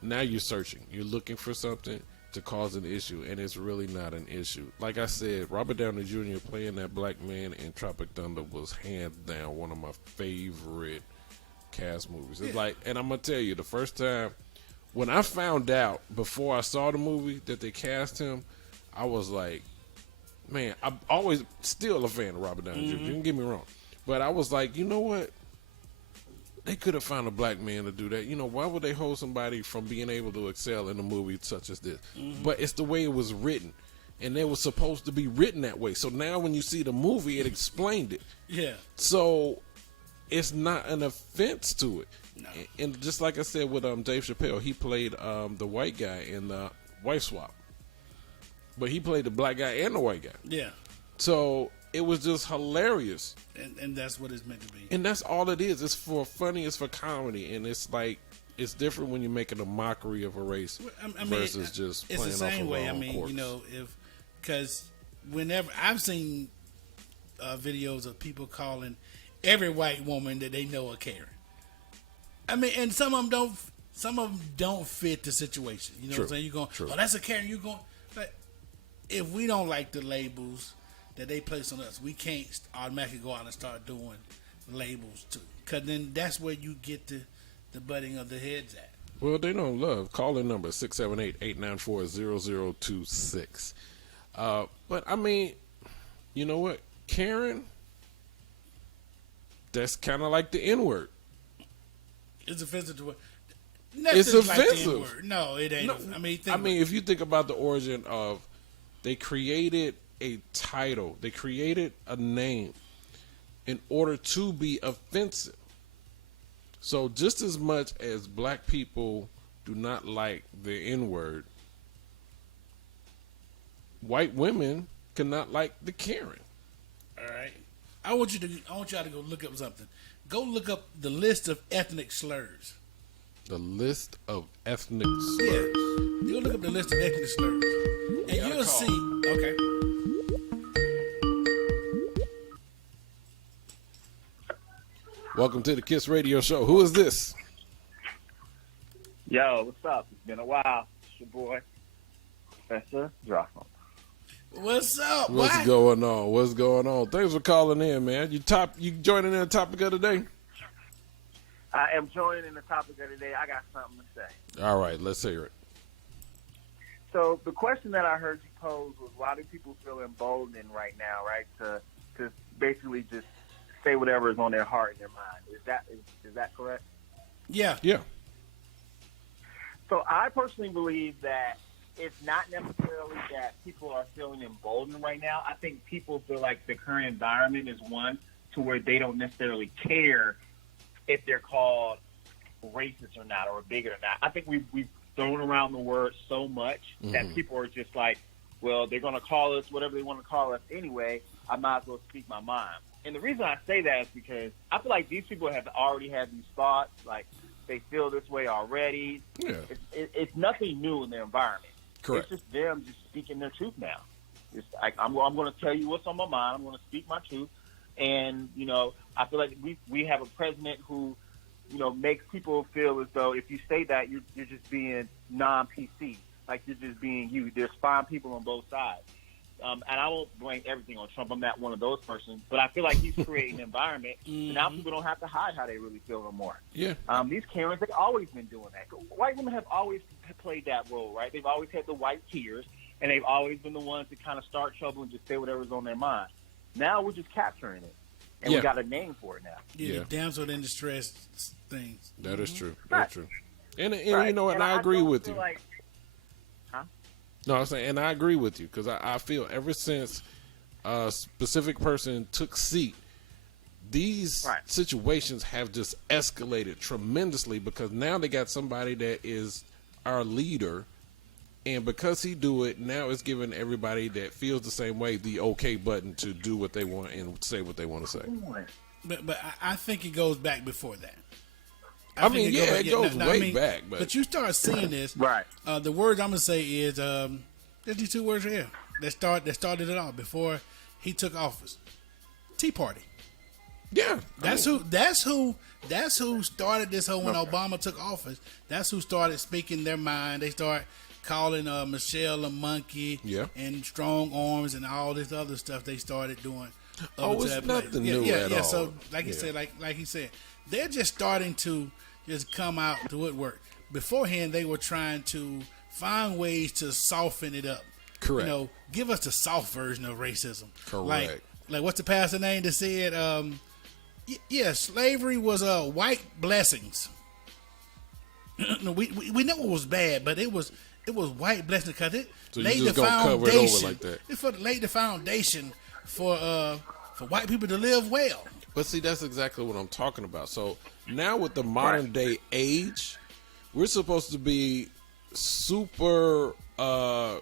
now you're searching. You're looking for something to cause an issue, and it's really not an issue. Like I said, Robert Downey Jr. playing that black man in Tropic Thunder was hands down one of my favorite cast movies. It's like, and I'm gonna tell you, the first time when I found out before I saw the movie that they cast him, I was like, man, I'm always still a fan of Robert Downey Jr. Don't get me wrong, but I was like, you know what? They could have found a black man to do that. Why would they hold somebody from being able to excel in a movie such as this? But it's the way it was written. And it was supposed to be written that way. So now when you see the movie, it explained it. Yeah. So it's not an offense to it. No. And just like I said with Dave Chappelle, he played the white guy in the Wife Swap. But he played the black guy and the white guy. Yeah. So it was just hilarious. And that's what it's meant to be. And that's all it is. It's for funny. It's for comedy. And it's like, it's different when you're making a mockery of a race versus just playing it's the same off way. of our own course. Because whenever I've seen videos of people calling every white woman that they know a Karen. I mean, and some of them don't fit the situation. You know what I'm saying? You're going, oh, that's a Karen. You're going, like, if we don't like the labels that they place on us, we can't automatically go out and start doing labels too. Because then that's where you get the butting of the heads at. Well, they don't love. Call in number 678-894-0026. But, I mean, you know what? Karen, that's kind of like the N-word. It's offensive to what? It's offensive. Like no, it ain't. No, I mean, if you think about the origin of, they created a title, they created a name in order to be offensive. So just as much as black people do not like the N-word, white women cannot like the Karen. All right. I want y'all to go look up something. Go look up the list of ethnic slurs. The list of ethnic slurs. Yeah. Go look up the list of ethnic slurs. And you'll see. Okay. Welcome to the Kiss Radio Show. Who is this? Yo, what's up? It's been a while. It's your boy, Professor Droffel. What's up? What's going on? What's going on? Thanks for calling in, man. You joining in the topic of the day? I am joining the topic of the day. I got something to say. All right, let's hear it. So the question that I heard you pose was, why do people feel emboldened right now, right, to basically just say whatever is on their heart and their mind. Is that correct? Yeah. Yeah. So I personally believe that it's not necessarily that people are feeling emboldened right now. I think people feel like the current environment is one to where they don't necessarily care if they're called racist or not or bigot or not. I think we've thrown around the word so much that people are just like, well, they're going to call us whatever they want to call us anyway. I might as well speak my mind. And the reason I say that is because I feel like these people have already had these thoughts, like they feel this way already. Yeah. It's nothing new in their environment. Correct. It's just them just speaking their truth now. It's like, I'm going to tell you what's on my mind. I'm going to speak my truth. And, I feel like we have a president who, makes people feel as though if you say that, you're just being non-PC. Like you're just being you. There's fine people on both sides. And I won't blame everything on Trump. I'm not one of those persons. But I feel like he's creating an environment. And now people don't have to hide how they really feel no more. Yeah. These Karens, they've always been doing that. White women have always played that role, right? They've always had the white tears, and they've always been the ones to kind of start trouble and just say whatever's on their mind. Now we're just capturing it. And we got a name for it now. Yeah, the damsel in distress things. That is true. Right. That's true. And Right. and I agree don't with feel you. like- No, I'm saying, and I agree with you because I feel ever since a specific person took seat, these situations have just escalated tremendously because now they got somebody that is our leader, and because he do it, now it's giving everybody that feels the same way the okay button to do what they want and say what they want to say. But I think it goes back before that. It goes way back. But you start seeing this. Right. The words I'm going to say is, there's these two words right here that started it all before he took office. Tea Party. Yeah. That's who started this whole when Obama took office. That's who started speaking their mind. They start calling Michelle a monkey and strong arms and all this other stuff they started doing. It's nothing new at all. So like he said, like he said, they're just starting to just come out to woodwork. Beforehand, they were trying to find ways to soften it up. Correct. Give us the soft version of racism. Correct. Like what's the pastor name that said, slavery was white blessings. No, we know it was bad, but it was white blessings because it laid the foundation. Like that. It laid the foundation for white people to live well. But see, that's exactly what I'm talking about. So now with the modern day age, we're supposed to be super, I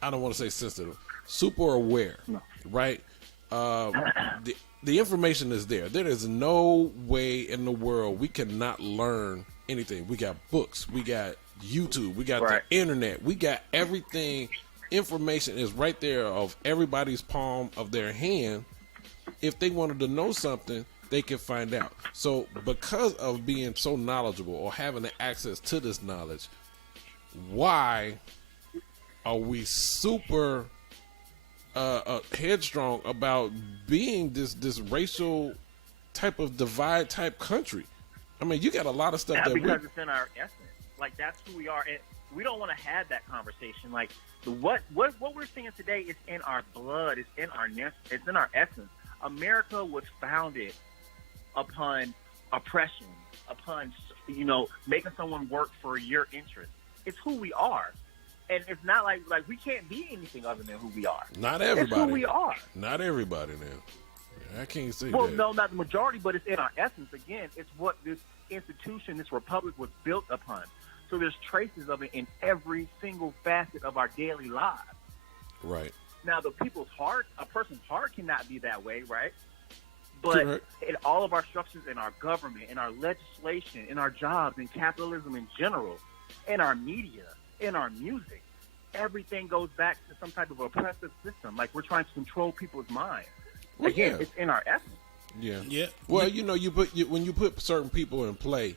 don't want to say sensitive, super aware, right? The information is there. There is no way in the world we cannot learn anything. We got books, we got YouTube, we got the internet, we got everything. Information is right there of everybody's palm of their hand. If they wanted to know something, they can find out. So because of being so knowledgeable or having the access to this knowledge, why are we super headstrong about being this racial type of divide type country? I mean, you got a lot of stuff that because it's in our essence. Like that's who we are, and we don't want to have that conversation. Like what we're seeing today is in our blood. It's in our essence. America was founded upon oppression, upon making someone work for your interest. It's who we are, and it's not like we can't be anything other than who we are. Not everybody. It's who we are. Not everybody now. I can't say well, that. no, not the majority, but it's in our essence. Again, it's what this institution, this republic, was built upon. So there's traces of it in every single facet of our daily lives. Right. Now, a person's heart cannot be that way, right? But in all of our structures, in our government, in our legislation, in our jobs, in capitalism in general, in our media, in our music, everything goes back to some type of oppressive system. Like we're trying to control people's minds. Well, Again, it's in our essence. Yeah. Yeah. Well, when you put certain people in play,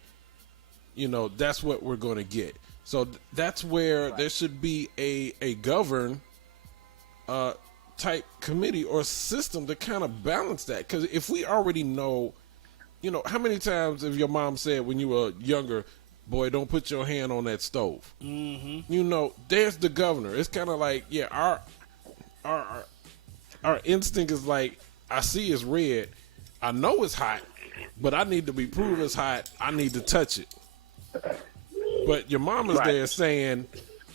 that's what we're going to get. So that's where there should be a govern type committee or system to kind of balance that. Because if we already know, how many times have your mom said when you were younger, boy, don't put your hand on that stove. Mm-hmm. There's the governor. It's kind of like, our instinct is like, I see it's red. I know it's hot, but I need to be proved it's hot. I need to touch it. But your mama's there saying,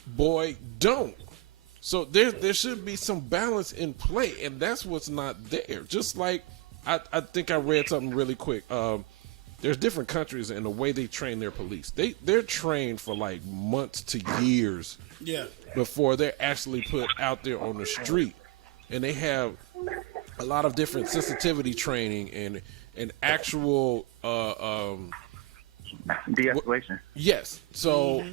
boy, don't. So there should be some balance in play, and that's what's not there. Just like, I think I read something really quick. There's different countries and the way they train their police. They're trained for like months to years before they're actually put out there on the street. And they have a lot of different sensitivity training and actual de-escalation. Yes. So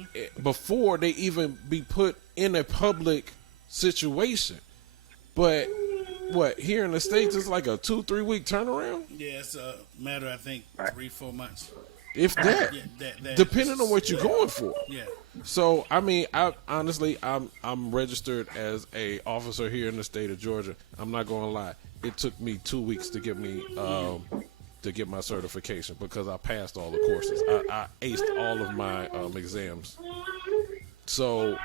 before they even be put in a public situation. But what, here in the States it's like a 2-3 week turnaround? Yeah, it's a matter, I think, 3-4 months. If that. That Depending on what you're going for. Yeah. So I mean, I'm registered as a officer here in the state of Georgia. I'm not gonna lie. It took me 2 weeks to get me to get my certification because I passed all the courses. I aced all of my exams. So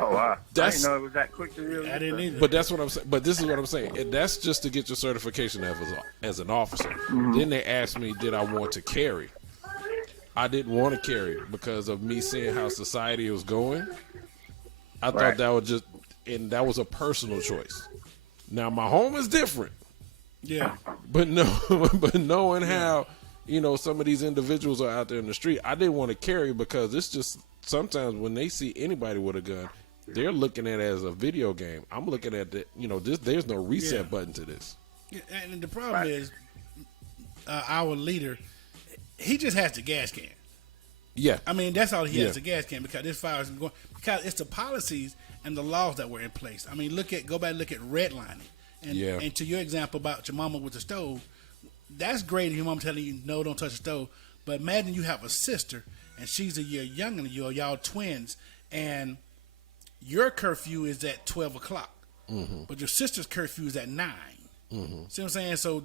oh wow! I didn't know it was that quick to really. I didn't either. But that's what I'm saying. But this is what I'm saying. And that's just to get your certification as an officer. Then they asked me, did I want to carry? I didn't want to carry because of me seeing how society was going. I thought that was just, and that was a personal choice. Now my home is different. Yeah. But knowing how, some of these individuals are out there in the street, I didn't want to carry because it's just sometimes when they see anybody with a gun, they're looking at it as a video game. I'm looking at that, there's no reset button to this. Yeah, and the problem is, our leader, he just has the gas can. Yeah. I mean, that's all he has, the gas can, because this fire is going, because it's the policies and the laws that were in place. I mean, go back and look at redlining. And to your example about your mama with the stove, that's great if your mama telling you, no, don't touch the stove. But imagine you have a sister, and she's a year younger than you, or y'all twins, and your curfew is at 12 o'clock. But your sister's curfew is at 9. See what I'm saying? So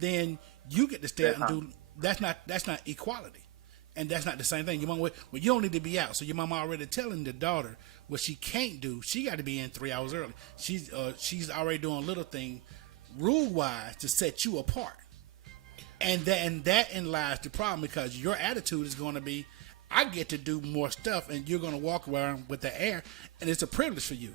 then you get to stay out and do, that's not equality. And that's not the same thing. Your mom, well, you don't need to be out. So your mom already telling the daughter what she can't do. She got to be in 3 hours early. She's already doing a little thing rule wise to set you apart. And that lies the problem, because your attitude is going to be, I get to do more stuff, and you're going to walk around with the air, and it's a privilege for you.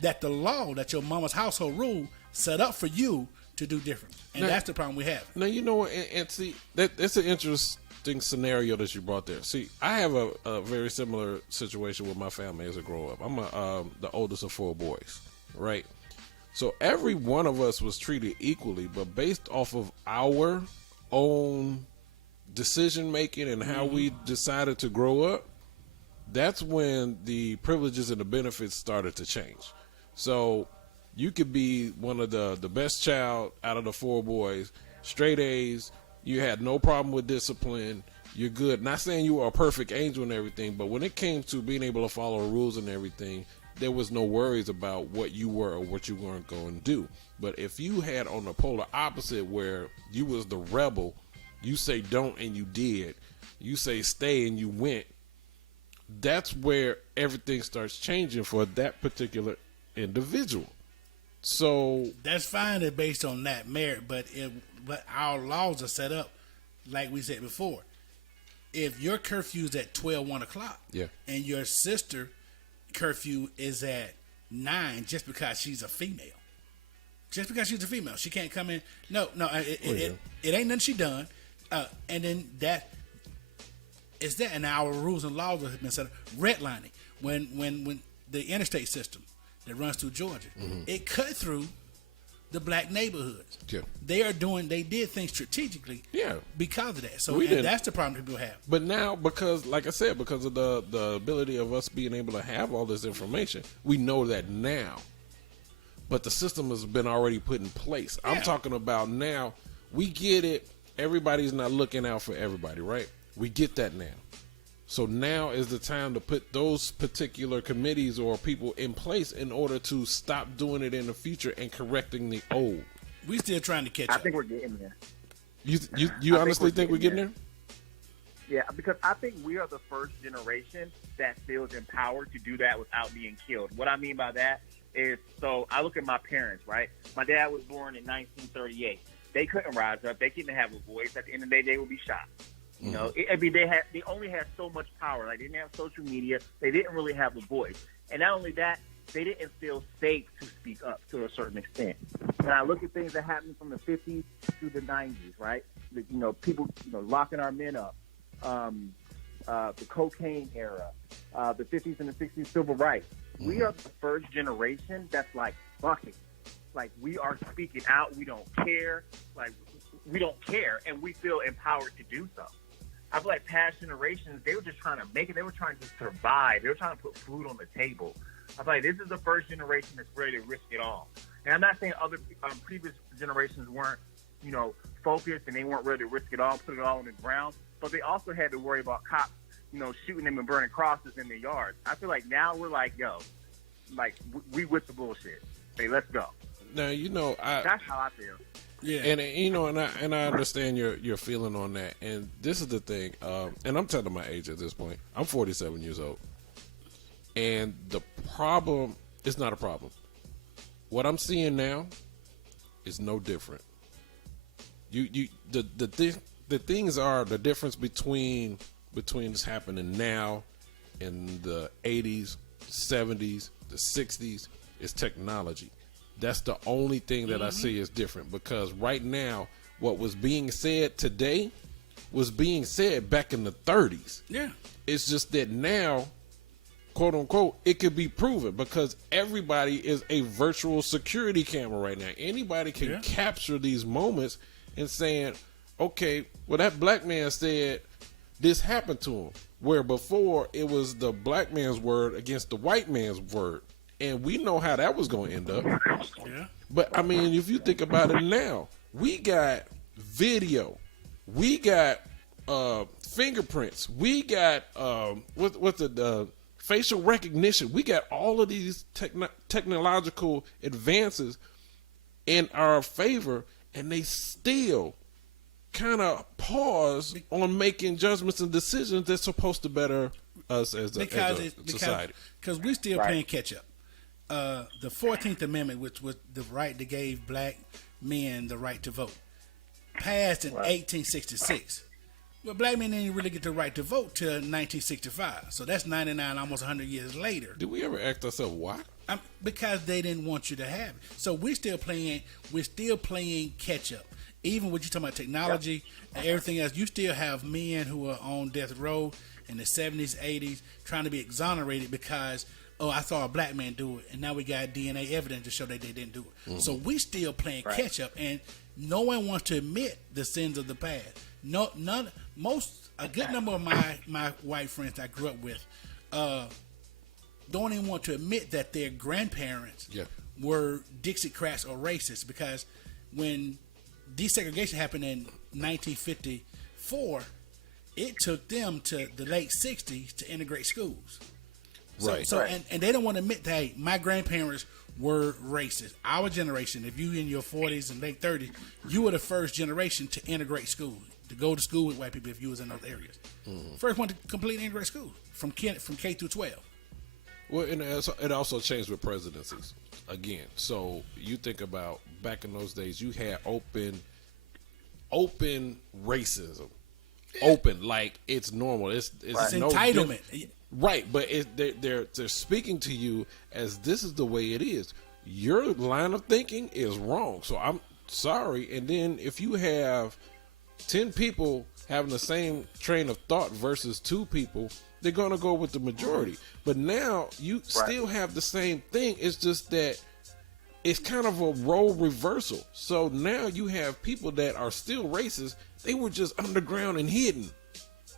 That the law, that your mama's household rule set up for you to do different. And that's the problem we have. Now, you know what, and see, that's an interesting scenario that you brought there. See, I have a very similar situation with my family as I grow up. I'm the oldest of 4 boys, right? So every one of us was treated equally, but based off of our own decision making and how we decided to grow up, that's when the privileges and the benefits started to change. So you could be one of the best child out of the 4 boys, straight A's, you had no problem with discipline, you're good. Not saying you were a perfect angel and everything, but when it came to being able to follow rules and everything, there was no worries about what you were or what you weren't going to do. But if you had on the polar opposite, where you was the rebel, you say don't and you did, you say stay and you went, that's where everything starts changing for that particular individual. So that's fine based on that merit, but our laws are set up like we said before. If your curfew is at 1 o'clock, and your sister curfew is at 9, just because she's a female, she can't come in. No, it ain't nothing she done. And then that is that, and our rules and laws have been set up. Redlining, when the interstate system that runs through Georgia, it cut through the black neighborhoods. Yeah. They did things strategically. Yeah. Because of that. So that's the problem people have. But now, because like I said, because of the ability of us being able to have all this information, we know that now. But the system has been already put in place. Yeah. I'm talking about now. We get it. Everybody's not looking out for everybody, right? We get that now. So now is the time to put those particular committees or people in place in order to stop doing it in the future and correcting the old. We still trying to catch up. I think we're getting there. You honestly think we're getting there? Yeah, because I think we are the first generation that feels empowered to do that without being killed. What I mean by that is, so I look at my parents, right? My dad was born in 1938. they couldn't rise up. They couldn't have a voice. At the end of the day, they would be shot. You know, they only had so much power. Like, they didn't have social media. They didn't really have a voice. And not only that, they didn't feel safe to speak up to a certain extent. When I look at things that happened from the 50s to the 90s, right? People, locking our men up, the cocaine era, the 50s and the 60s civil rights. We are the first generation that's like, fuck it. Like, we are speaking out. We don't care. Like, we don't care, and we feel empowered to do so. I feel like past generations, they were just trying to make it. They were trying to survive. They were trying to put food on the table. I feel like this is the first generation that's ready to risk it all. And I'm not saying other previous generations weren't, focused and they weren't ready to risk it all, put it all on the ground. But they also had to worry about cops, shooting them and burning crosses in their yards. I feel like now we're like, we with the bullshit. Hey, let's go. Now, that's how I feel. Yeah, and I understand your feeling on that. And this is the thing, and I'm telling my age at this point. I'm 47 years old, and the problem is not a problem. What I'm seeing now is no different. The things are the difference between this happening now in the 80s, 70s, the 60s is technology. That's the only thing that I see is different, because right now, what was being said today was being said back in the 30s. Yeah. It's just that now, quote unquote, it could be proven, because everybody is a virtual security camera right now. Anybody can capture these moments and saying, okay, well, that black man said this happened to him, where before it was the black man's word against the white man's word. And we know how that was going to end up. Yeah. But, I mean, if you think about it now, we got video. We got fingerprints. We got facial recognition. We got all of these technological advances in our favor, and they still kind of pause on making judgments and decisions that's supposed to better us as a society. Because we're still playing catch-up. The 14th Amendment, which was the right that gave black men the right to vote, passed in 1866. Well, black men didn't really get the right to vote till 1965. So that's 99, almost 100 years later. Did we ever ask ourselves why? Because they didn't want you to have it. So we're still playing catch up. Even when you talking about technology and everything else, you still have men who are on death row in the 70s, 80s, trying to be exonerated because, I saw a black man do it, and now we got DNA evidence to show that they didn't do it. Mm-hmm. So we still playing catch up, and no one wants to admit the sins of the past. A good number of my white friends I grew up with don't even want to admit that their grandparents were Dixiecrats or racists, because when desegregation happened in 1954, it took them to the late 60s to integrate schools. And they don't want to admit that, hey, my grandparents were racist. Our generation, if you in your 40s and late 30s, you were the first generation to integrate schools, to go to school with white people if you was in those areas. Mm-hmm. First one to completely integrate schools from K through 12. Well, and it also changed with presidencies again. So you think about back in those days, you had open racism, open, like it's normal. It's no entitlement. Right, but they're speaking to you as this is the way it is. Your line of thinking is wrong, so I'm sorry. And then if you have 10 people having the same train of thought versus 2 people, they're going to go with the majority. But now you still have the same thing. It's just that it's kind of a role reversal. So now you have people that are still racist. They were just underground and hidden.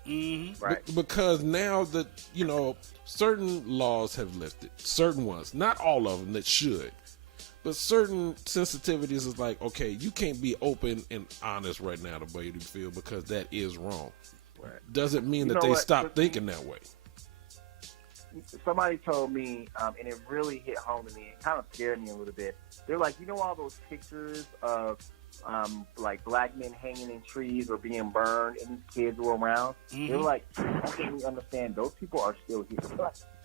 Mm-hmm. Right. Because now that, certain laws have lifted, certain ones, not all of them that should, but certain sensitivities is like, okay, you can't be open and honest right now the way you feel, because that is wrong. Right. Doesn't mean that they stop thinking that way. Somebody told me, and it really hit home to me, it kind of scared me a little bit. They're like, all those pictures of like black men hanging in trees or being burned, and these kids were around. Mm-hmm. They were like, I don't really understand. Those people are still here.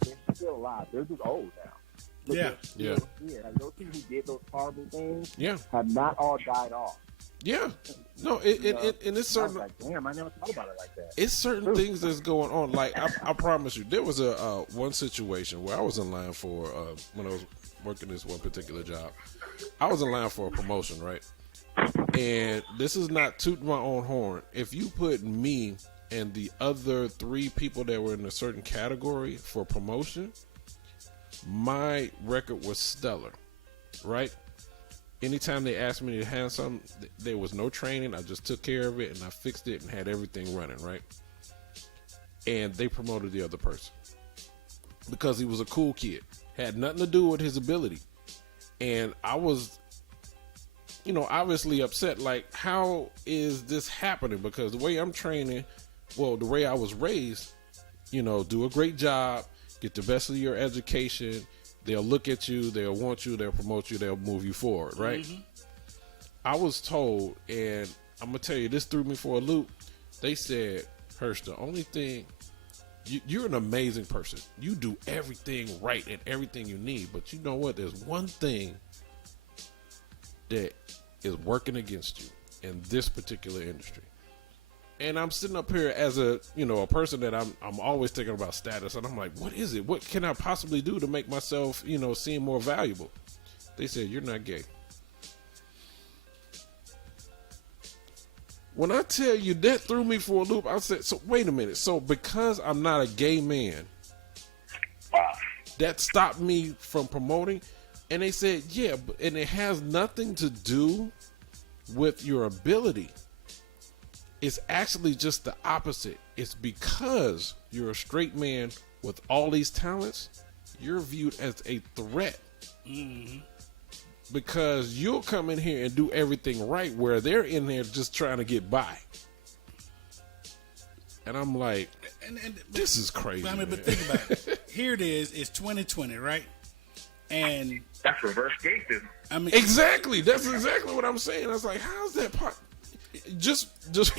They're still alive. They're just old now. But yeah. Like, those people who did those horrible things have not all died off. Yeah. No, and it's I was certain. like, damn, I never thought about it like that. It's certain things that's going on. Like I promise you, there was a one situation where I was in line for when I was working this one particular job. I was in line for a promotion, right? And this is not tooting my own horn. If you put me and the other 3 people that were in a certain category for promotion, my record was stellar, right? Anytime they asked me to handle something, there was no training. I just took care of it and I fixed it and had everything running, right? And they promoted the other person because he was a cool kid. Had nothing to do with his ability. And I was, obviously upset. Like, how is this happening? Because the way I'm training, well, the way I was raised, do a great job, get the best of your education. They'll look at you, they'll want you, they'll promote you, they'll move you forward, right? Mm-hmm. I was told, and I'm going to tell you, this threw me for a loop. They said, Hirsch, the only thing, you're an amazing person. You do everything right and everything you need, but you know what? There's one thing that is working against you in this particular industry. And I'm sitting up here as a person that I'm always thinking about status. And I'm like, what is it? What can I possibly do to make myself, seem more valuable? They said, you're not gay. When I tell you that threw me for a loop, I said, so wait a minute. So because I'm not a gay man, that stopped me from promoting? And they said, yeah, and it has nothing to do with your ability. It's actually just the opposite. It's because you're a straight man with all these talents, you're viewed as a threat. Mm-hmm. Because you'll come in here and do everything right where they're in there just trying to get by. And I'm like, this is crazy. But think about it. Here it is. It's 2020, right? And that's reverse gangster. Exactly. That's exactly what I'm saying. I was like, how's that part? Just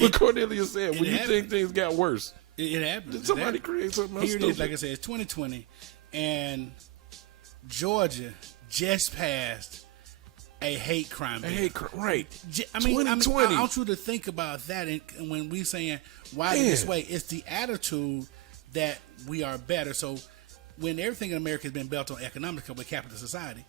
what Cornelia said. When you think things got worse, it happens. Did somebody create something else? Here it is. Like I said, it's 2020, and Georgia just passed a hate crime bill. Right. 2020. I want you to think about that. And when we saying why this way, it's the attitude that we are better. So when everything in America has been built on economics with capitalist society,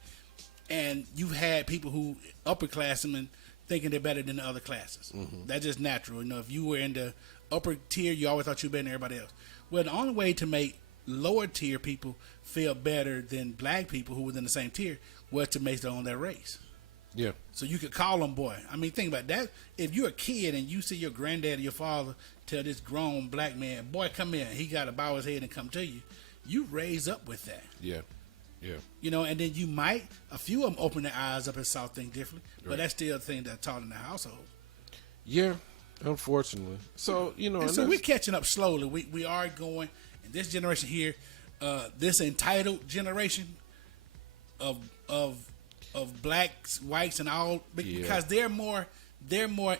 and you've had people who upperclassmen thinking they're better than the other classes. Mm-hmm. That's just natural. If you were in the upper tier, you always thought you were better than everybody else. Well, the only way to make lower tier people feel better than black people who was in the same tier was to make it on their race. Yeah. So you could call them boy. Think about that. If you're a kid and you see your granddad or your father tell this grown black man, boy, come here, he got to bow his head and come to you, you raise up with that. Yeah. Yeah. And then a few of them open their eyes up and saw things differently, but that's still a thing that's taught in the household. Yeah, unfortunately. So, so we're catching up slowly. We are going, in this generation here, this entitled generation of blacks, whites, and all, because they're more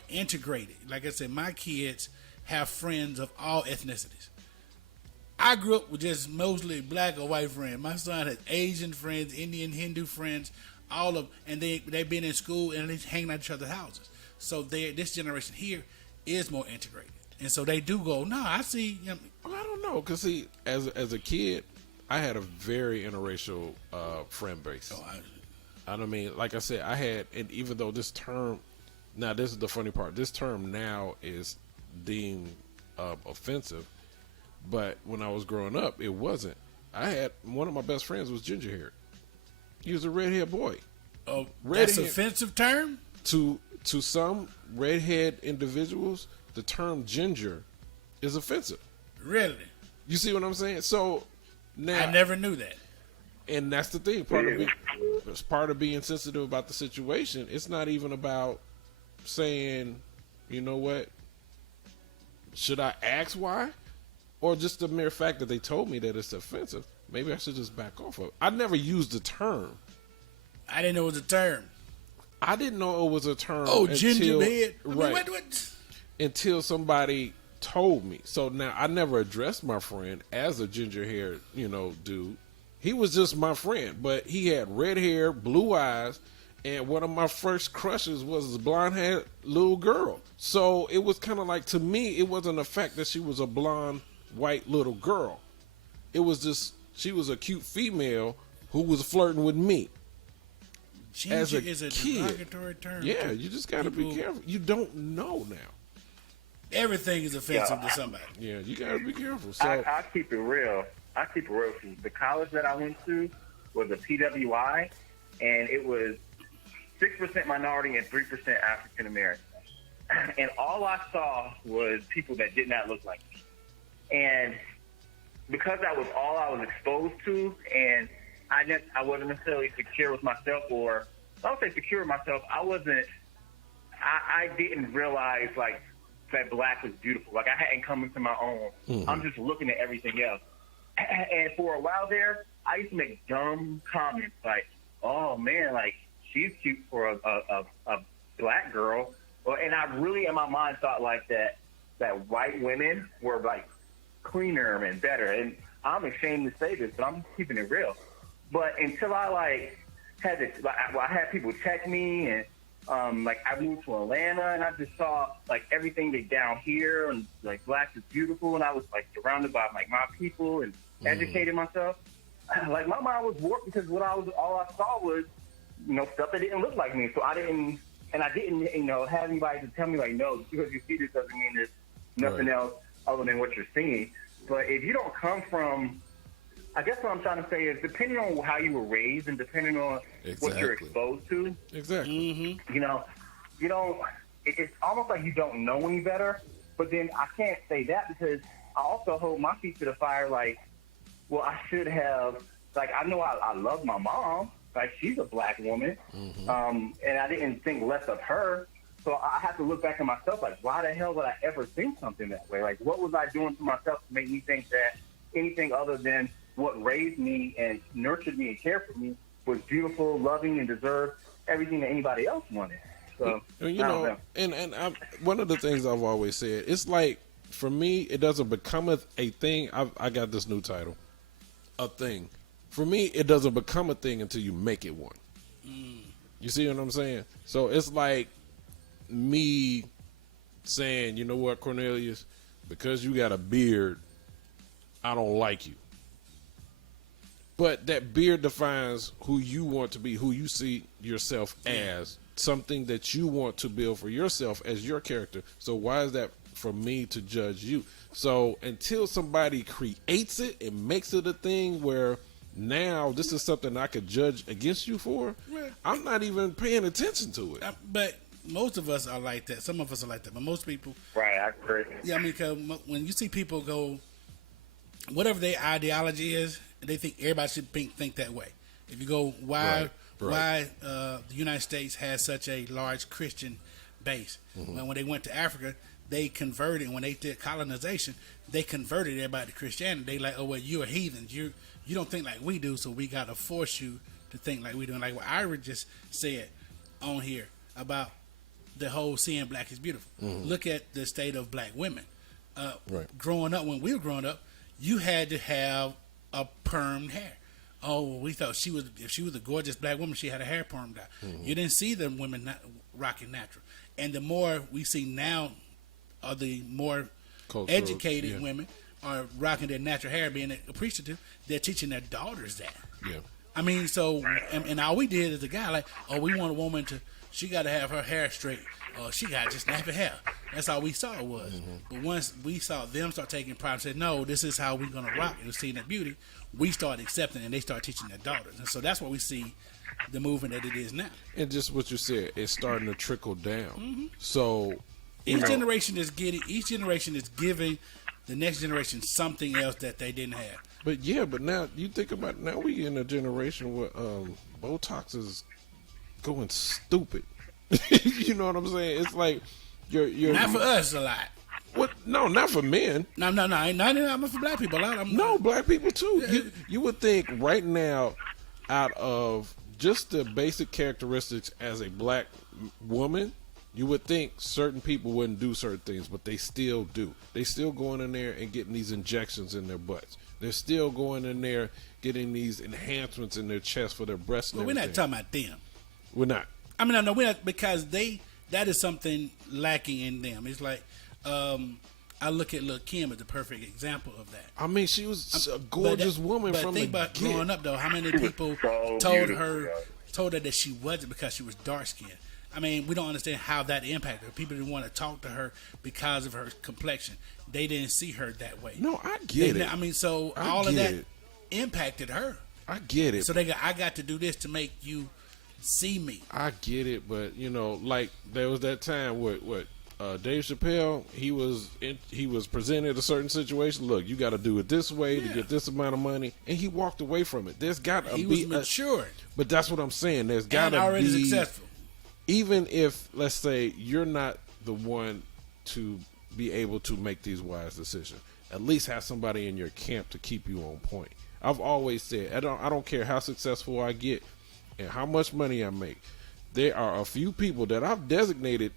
integrated. Like I said, my kids have friends of all ethnicities. I grew up with just mostly black or white friends. My son has Asian friends, Indian, Hindu friends, all of, and they've been in school and they hanging at each other's houses. So this generation here is more integrated, and so they do go. No, I see. Well, I don't know, cause see, as a kid, I had a very interracial friend base. I don't mean, like I said, I had, and even though this term, now this is the funny part. This term now is deemed offensive. But when I was growing up, it wasn't. I had one of my best friends was ginger haired. He was a redhead boy. Oh, that's an offensive term? To some redhead individuals, the term ginger is offensive. Really? You see what I'm saying? So now I never knew that. And that's the thing. Part of being sensitive about the situation. It's not even about saying, you know what? Should I ask why? Or just the mere fact that they told me that it's offensive. Maybe I should just back off of it. I never used the term. I didn't know it was a term. I didn't know it was a term. Oh, gingerhead. Right. What? Until somebody told me. So now I never addressed my friend as a ginger haired, dude. He was just my friend, but he had red hair, blue eyes, And one of my first crushes was a blonde-haired little girl. So it was kind of like, to me, it wasn't the fact that she was a blonde, white little girl. It was just, she was a cute female who was flirting with me. Ginger As a is a kid. derogatory term. Yeah, you just got to be careful. You don't know now. Everything is offensive to somebody. Yeah, you got to be careful. So I keep it real. I keep it real. The college that I went to was a PWI, and it was 6% minority and 3% African American. And all I saw was people that did not look like me. And because that was all I was exposed to, and I wasn't necessarily secure with myself, or I would say secure with myself, I didn't realize, like, that black was beautiful. Like, I hadn't come into my own. Mm-hmm. I'm just looking at everything else. And for a while there, I used to make dumb comments like, oh, man, like, she's cute for a black girl. And I really, in my mind, thought, like, that white women were, like, cleaner and better. And I'm ashamed to say this, but I'm keeping it real. But until I, like, had this, I had people check me, and, like, I moved to Atlanta, and I just saw, like, everything that's down here, and, like, black is beautiful, and I was, like, surrounded by, like, my people and educated myself. Like, my mind was warped because all I saw was, you know, stuff that didn't look like me. So I didn't, you know, have anybody to tell me, like, no, just because you see this doesn't mean there's nothing else other than what you're seeing. But if you don't come from, I guess what I'm trying to say is, depending on how you were raised and depending on what you're exposed to, you know, you don't, it's almost like you don't know any better. But then I can't say that because I also hold my feet to the fire, like, well, I should have, like, I know I love my mom. Like, she's a black woman, and I didn't think less of her. So I have to look back at myself, like, why the hell would I ever think something that way? Like, what was I doing to myself to make me think that anything other than what raised me and nurtured me and cared for me was beautiful, loving, and deserved everything that anybody else wanted? So, you know, and one of the things I've always said, it's like, for me, it doesn't become a thing. I got this new title, a thing. For me, it doesn't become a thing until you make it one. You see what I'm saying? So it's like me saying, you know what, Cornelius, because you got a beard, I don't like you. But that beard defines who you want to be, who you see yourself as, something that you want to build for yourself as your character. So why is that for me to judge you? So until somebody creates it and makes it a thing where now this is something I could judge against you for, I'm not even paying attention to it. But most of us are like that. Some of us are like that. But most people... Right, I agree. Yeah, I mean, cause when you see people go, whatever their ideology is, they think everybody should think that way. If you go, why the United States has such a large Christian base? When they went to Africa, they converted. When they did colonization, they converted everybody to Christianity. They like, oh, well, you're heathens. You don't think like we do, so we got to force you to think like we do. And like what Ira just said on here about the whole seeing black is beautiful. Look at the state of black women. Growing up, when we were growing up, you had to have a permed hair. Oh, well, we thought if she was a gorgeous black woman, she had her hair permed out. You didn't see the women rocking natural. And the more we see now, are the more educated women are rocking their natural hair, being appreciative. They're teaching their daughters that. Yeah. I mean, so, and all we did as a guy, like, oh, we want a woman to, she got to have her hair straight. She got just nappy hair. That's all we saw it was. But once we saw them start taking pride and said, no, this is how we're going to rock and seeing that beauty, we started accepting and they start teaching their daughters. And so that's what we see the movement that it is now. And just what you said, it's starting to trickle down. So each generation is giving the next generation something else that they didn't have. But now you think about it, now we in a generation where Botox is going stupid. You know what I'm saying? It's like you're not for us a lot. What? No, not for men. No, not for black people. Black people too. Yeah. You would think right now, out of just the basic characteristics as a black woman, you would think certain people wouldn't do certain things, but they still do. They still going in there and getting these injections in their butts. They're still going in there getting these enhancements in their chest for their breasts. Well, we're not talking about them. We're not. I mean, no, we're not, because that is something lacking in them. It's like, I look at Lil' Kim as the perfect example of that. I mean, she was a gorgeous woman but from think the about get. growing up, though. How many people so told beautiful, her yo. told her that she wasn't because she was dark skinned? I mean, we don't understand how that impacted her. People didn't want to talk to her because of her complexion. They didn't see her that way. No, I get it. I mean, so I all of get that it. impacted her. I get it. So I got to do this to make you see me. I get it, but you know, like there was that time with Dave Chappelle. He was presented a certain situation. Look, you got to do it this way to get this amount of money, and he walked away from it. There's got to be He was matured but that's what I'm saying. There's got and to already be successful. even if, let's say, you're not the one to be able to make these wise decisions, at least have somebody in your camp to keep you on point. I've always said, I don't care how successful I get and how much money I make. There are a few people that I've designated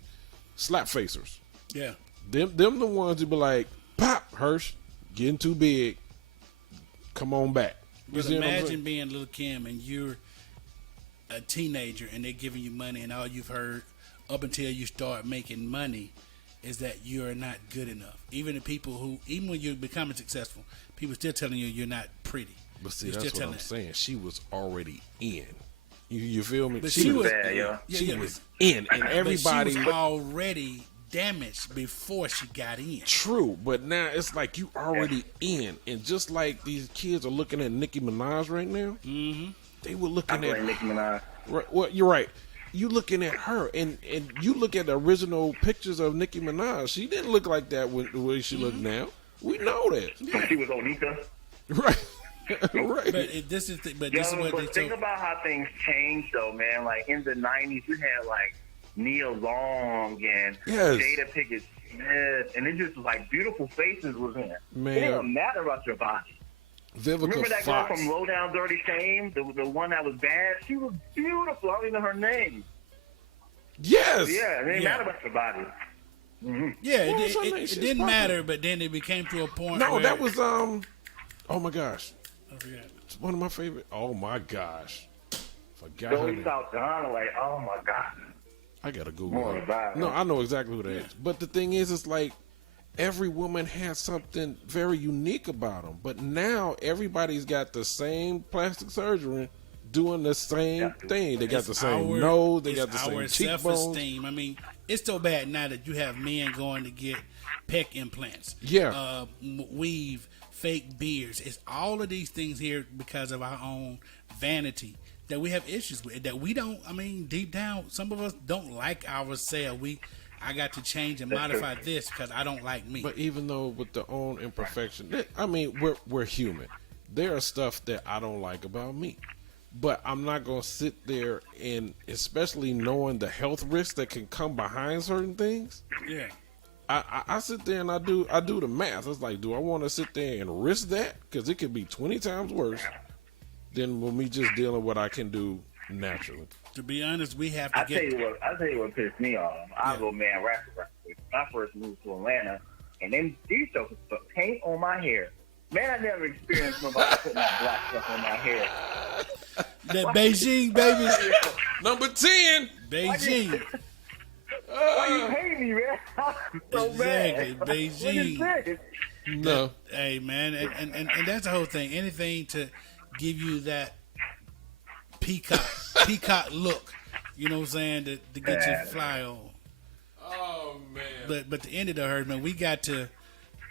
slap facers. Yeah. Them the ones who be like, pop, Hirsch, getting too big. Come on back. You But see what I'm imagine saying? being Lil' Kim and you're a teenager and they're giving you money, and all you've heard up until you start making money is that you're not good enough. Even when you're becoming successful, people still telling you you're not pretty. But see, You're that's still what I'm telling saying. She was already in. You feel me? But she was bad, yo. She was in, and everybody. But she was already damaged before she got in. True, but now it's like you already in, and just like these kids are looking at Nicki Minaj right now, they were I looking at. blame Nicki Minaj. Right, well, you're right. You looking at her, and you look at the original pictures of Nicki Minaj. She didn't look like that the way she look now. We know that, When she was Onika. right? Right. But this is what But they think told. about how things changed, though, man. Like in the '90s, we had like Nia Long and Yes. Jada Pinkett Smith, and it just was like beautiful faces was in it. Man. It didn't matter about your body. Vivica Remember that Fox. girl from Low Down Dirty Shame, the one that was bad? She was beautiful. I don't even know her name. Yes. Yeah, it didn't Yeah. matter about your body. Yeah, What was it, her it, name? it She's didn't popular. matter, but then it became to a point. No, where, that was Oh my gosh, I forgot. it's one of my favorite. Oh my gosh, forgot her Joey name. Saldana, like, oh my God. I gotta Google More her. about No, her. I know exactly who that is. But the thing is, it's like every woman has something very unique about them. But now everybody's got the same plastic surgery doing the same thing. They got It's the same our- nose. They it's got the same our cheekbones. self-esteem. I mean, it's so bad now that you have men going to get pec implants. Yeah. Weave, fake beards. It's all of these things here because of our own vanity that we have issues with. That we don't. I mean, deep down, some of us don't like ourselves. I got to change and modify this because I don't like me. But even though with the own imperfection, I mean, we're human. There are stuff that I don't like about me. But I'm not going to sit there and, especially knowing the health risks that can come behind certain things, yeah. I sit there and I do the math. It's like, do I want to sit there and risk that? Because it could be 20 times worse than when me just dealing with what I can do naturally. To be honest, we have to I'll get. tell you what pissed me off. I go man rapper. When I first moved to Atlanta, and then these jokers put paint on my hair. Man, I never experienced nobody putting that black stuff on my hair. That Beijing, baby. Number 10. Beijing. Why you hate me, man? I'm so Exactly, mad. What Beijing. is this? No. Hey, man. And that's the whole thing. Anything to give you that peacock look. You know what I'm saying? To get you fly on. Oh, man. But the end of the herd, man, we got to,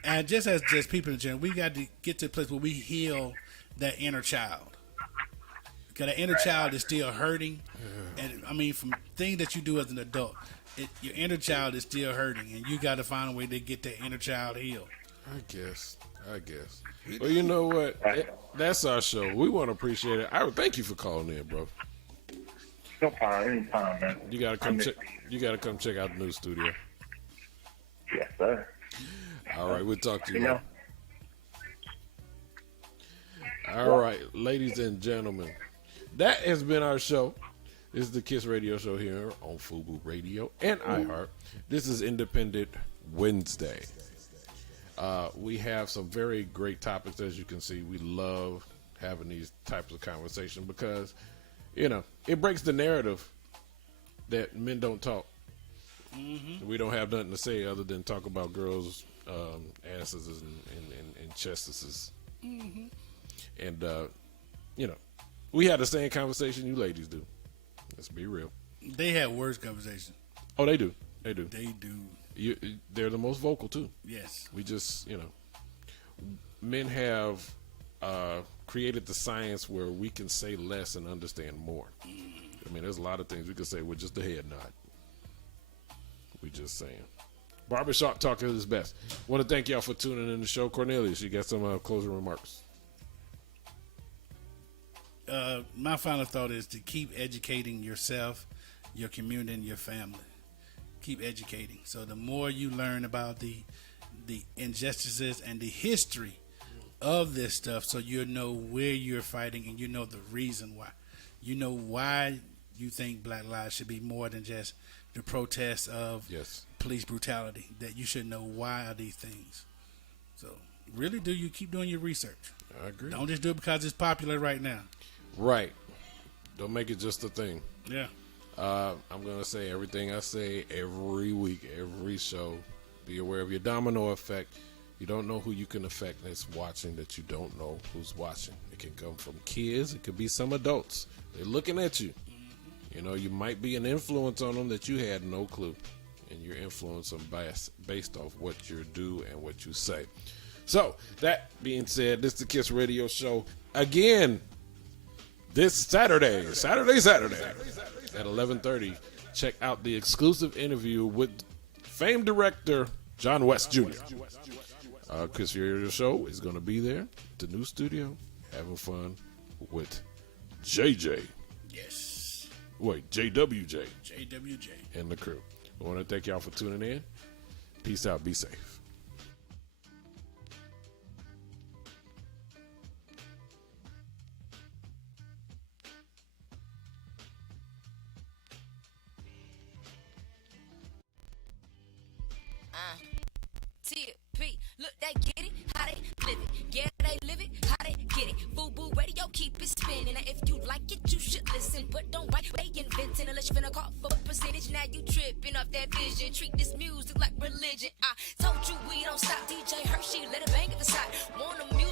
and just as people in general, we got to get to a place where we heal that inner child. Because that inner child is still hurting. And, I mean, from things that you do as an adult, your inner child is still hurting. And you got to find a way to get that inner child healed. I guess. Well, you know what? That's our show. We want to appreciate it. I thank you for calling in, bro. No problem. Anytime, man. You gotta come check. You gotta come check out the new studio. Yes, sir. All right, we'll talk to you. You know. All right, ladies and gentlemen, that has been our show. This is the Kiss Radio Show here on FUBU Radio and iHeart. This is Independent Wednesday. We have some very great topics, as you can see. We love having these types of conversations because, you know, it breaks the narrative that men don't talk. Mm-hmm. We don't have nothing to say other than talk about girls' asses and chests. Mm-hmm. And, you know, we had the same conversation you ladies do. Let's be real. They have worse conversations. Oh, they do. They do. They do. They're the most vocal, too. Yes. We just, you know, men have created the science where we can say less and understand more. I mean, there's a lot of things we can say with just a head nod. We just saying. Barbershop talk is his best. Want to thank y'all for tuning in the show. Cornelius, you got some closing remarks? My final thought is to keep educating yourself, your community, and your family. Keep educating. So the more you learn about the injustices and the history of this stuff, so you know where you're fighting and you know the reason why. You know why you think Black Lives should be more than just the protest of police brutality. That you should know why are these things. So really, do you keep doing your research? I agree. Don't just do it because it's popular right now. Right. Don't make it just a thing. Yeah. I'm going to say everything I say every week, every show. Be aware of your domino effect. You don't know who you can affect that's watching that you don't know who's watching. It can come from kids. It could be some adults. They're looking at you. You know, you might be an influence on them that you had no clue. And you're influencing them based off what you do and what you say. So, that being said, this is the Kiss Radio Show. Again, this Saturday at 11:30. Check out the exclusive interview with famed director John West Jr. Chris Radio Show is going to be there, the new studio, having fun with JJ. Yes. Wait, JWJ. JWJ. And the crew. I want to thank y'all for tuning in. Peace out. Be safe. TP, look, they get it, how they live it. Yeah, they live it, how they get it. FUBU radio, keep it spinning. Now, if you like it, you should listen. But don't write what they inventing unless you're finna call for a percentage. Now you tripping off that vision. Treat this music like religion. I told you we don't stop. DJ Hershey, let it bang if it's hot. Want a music?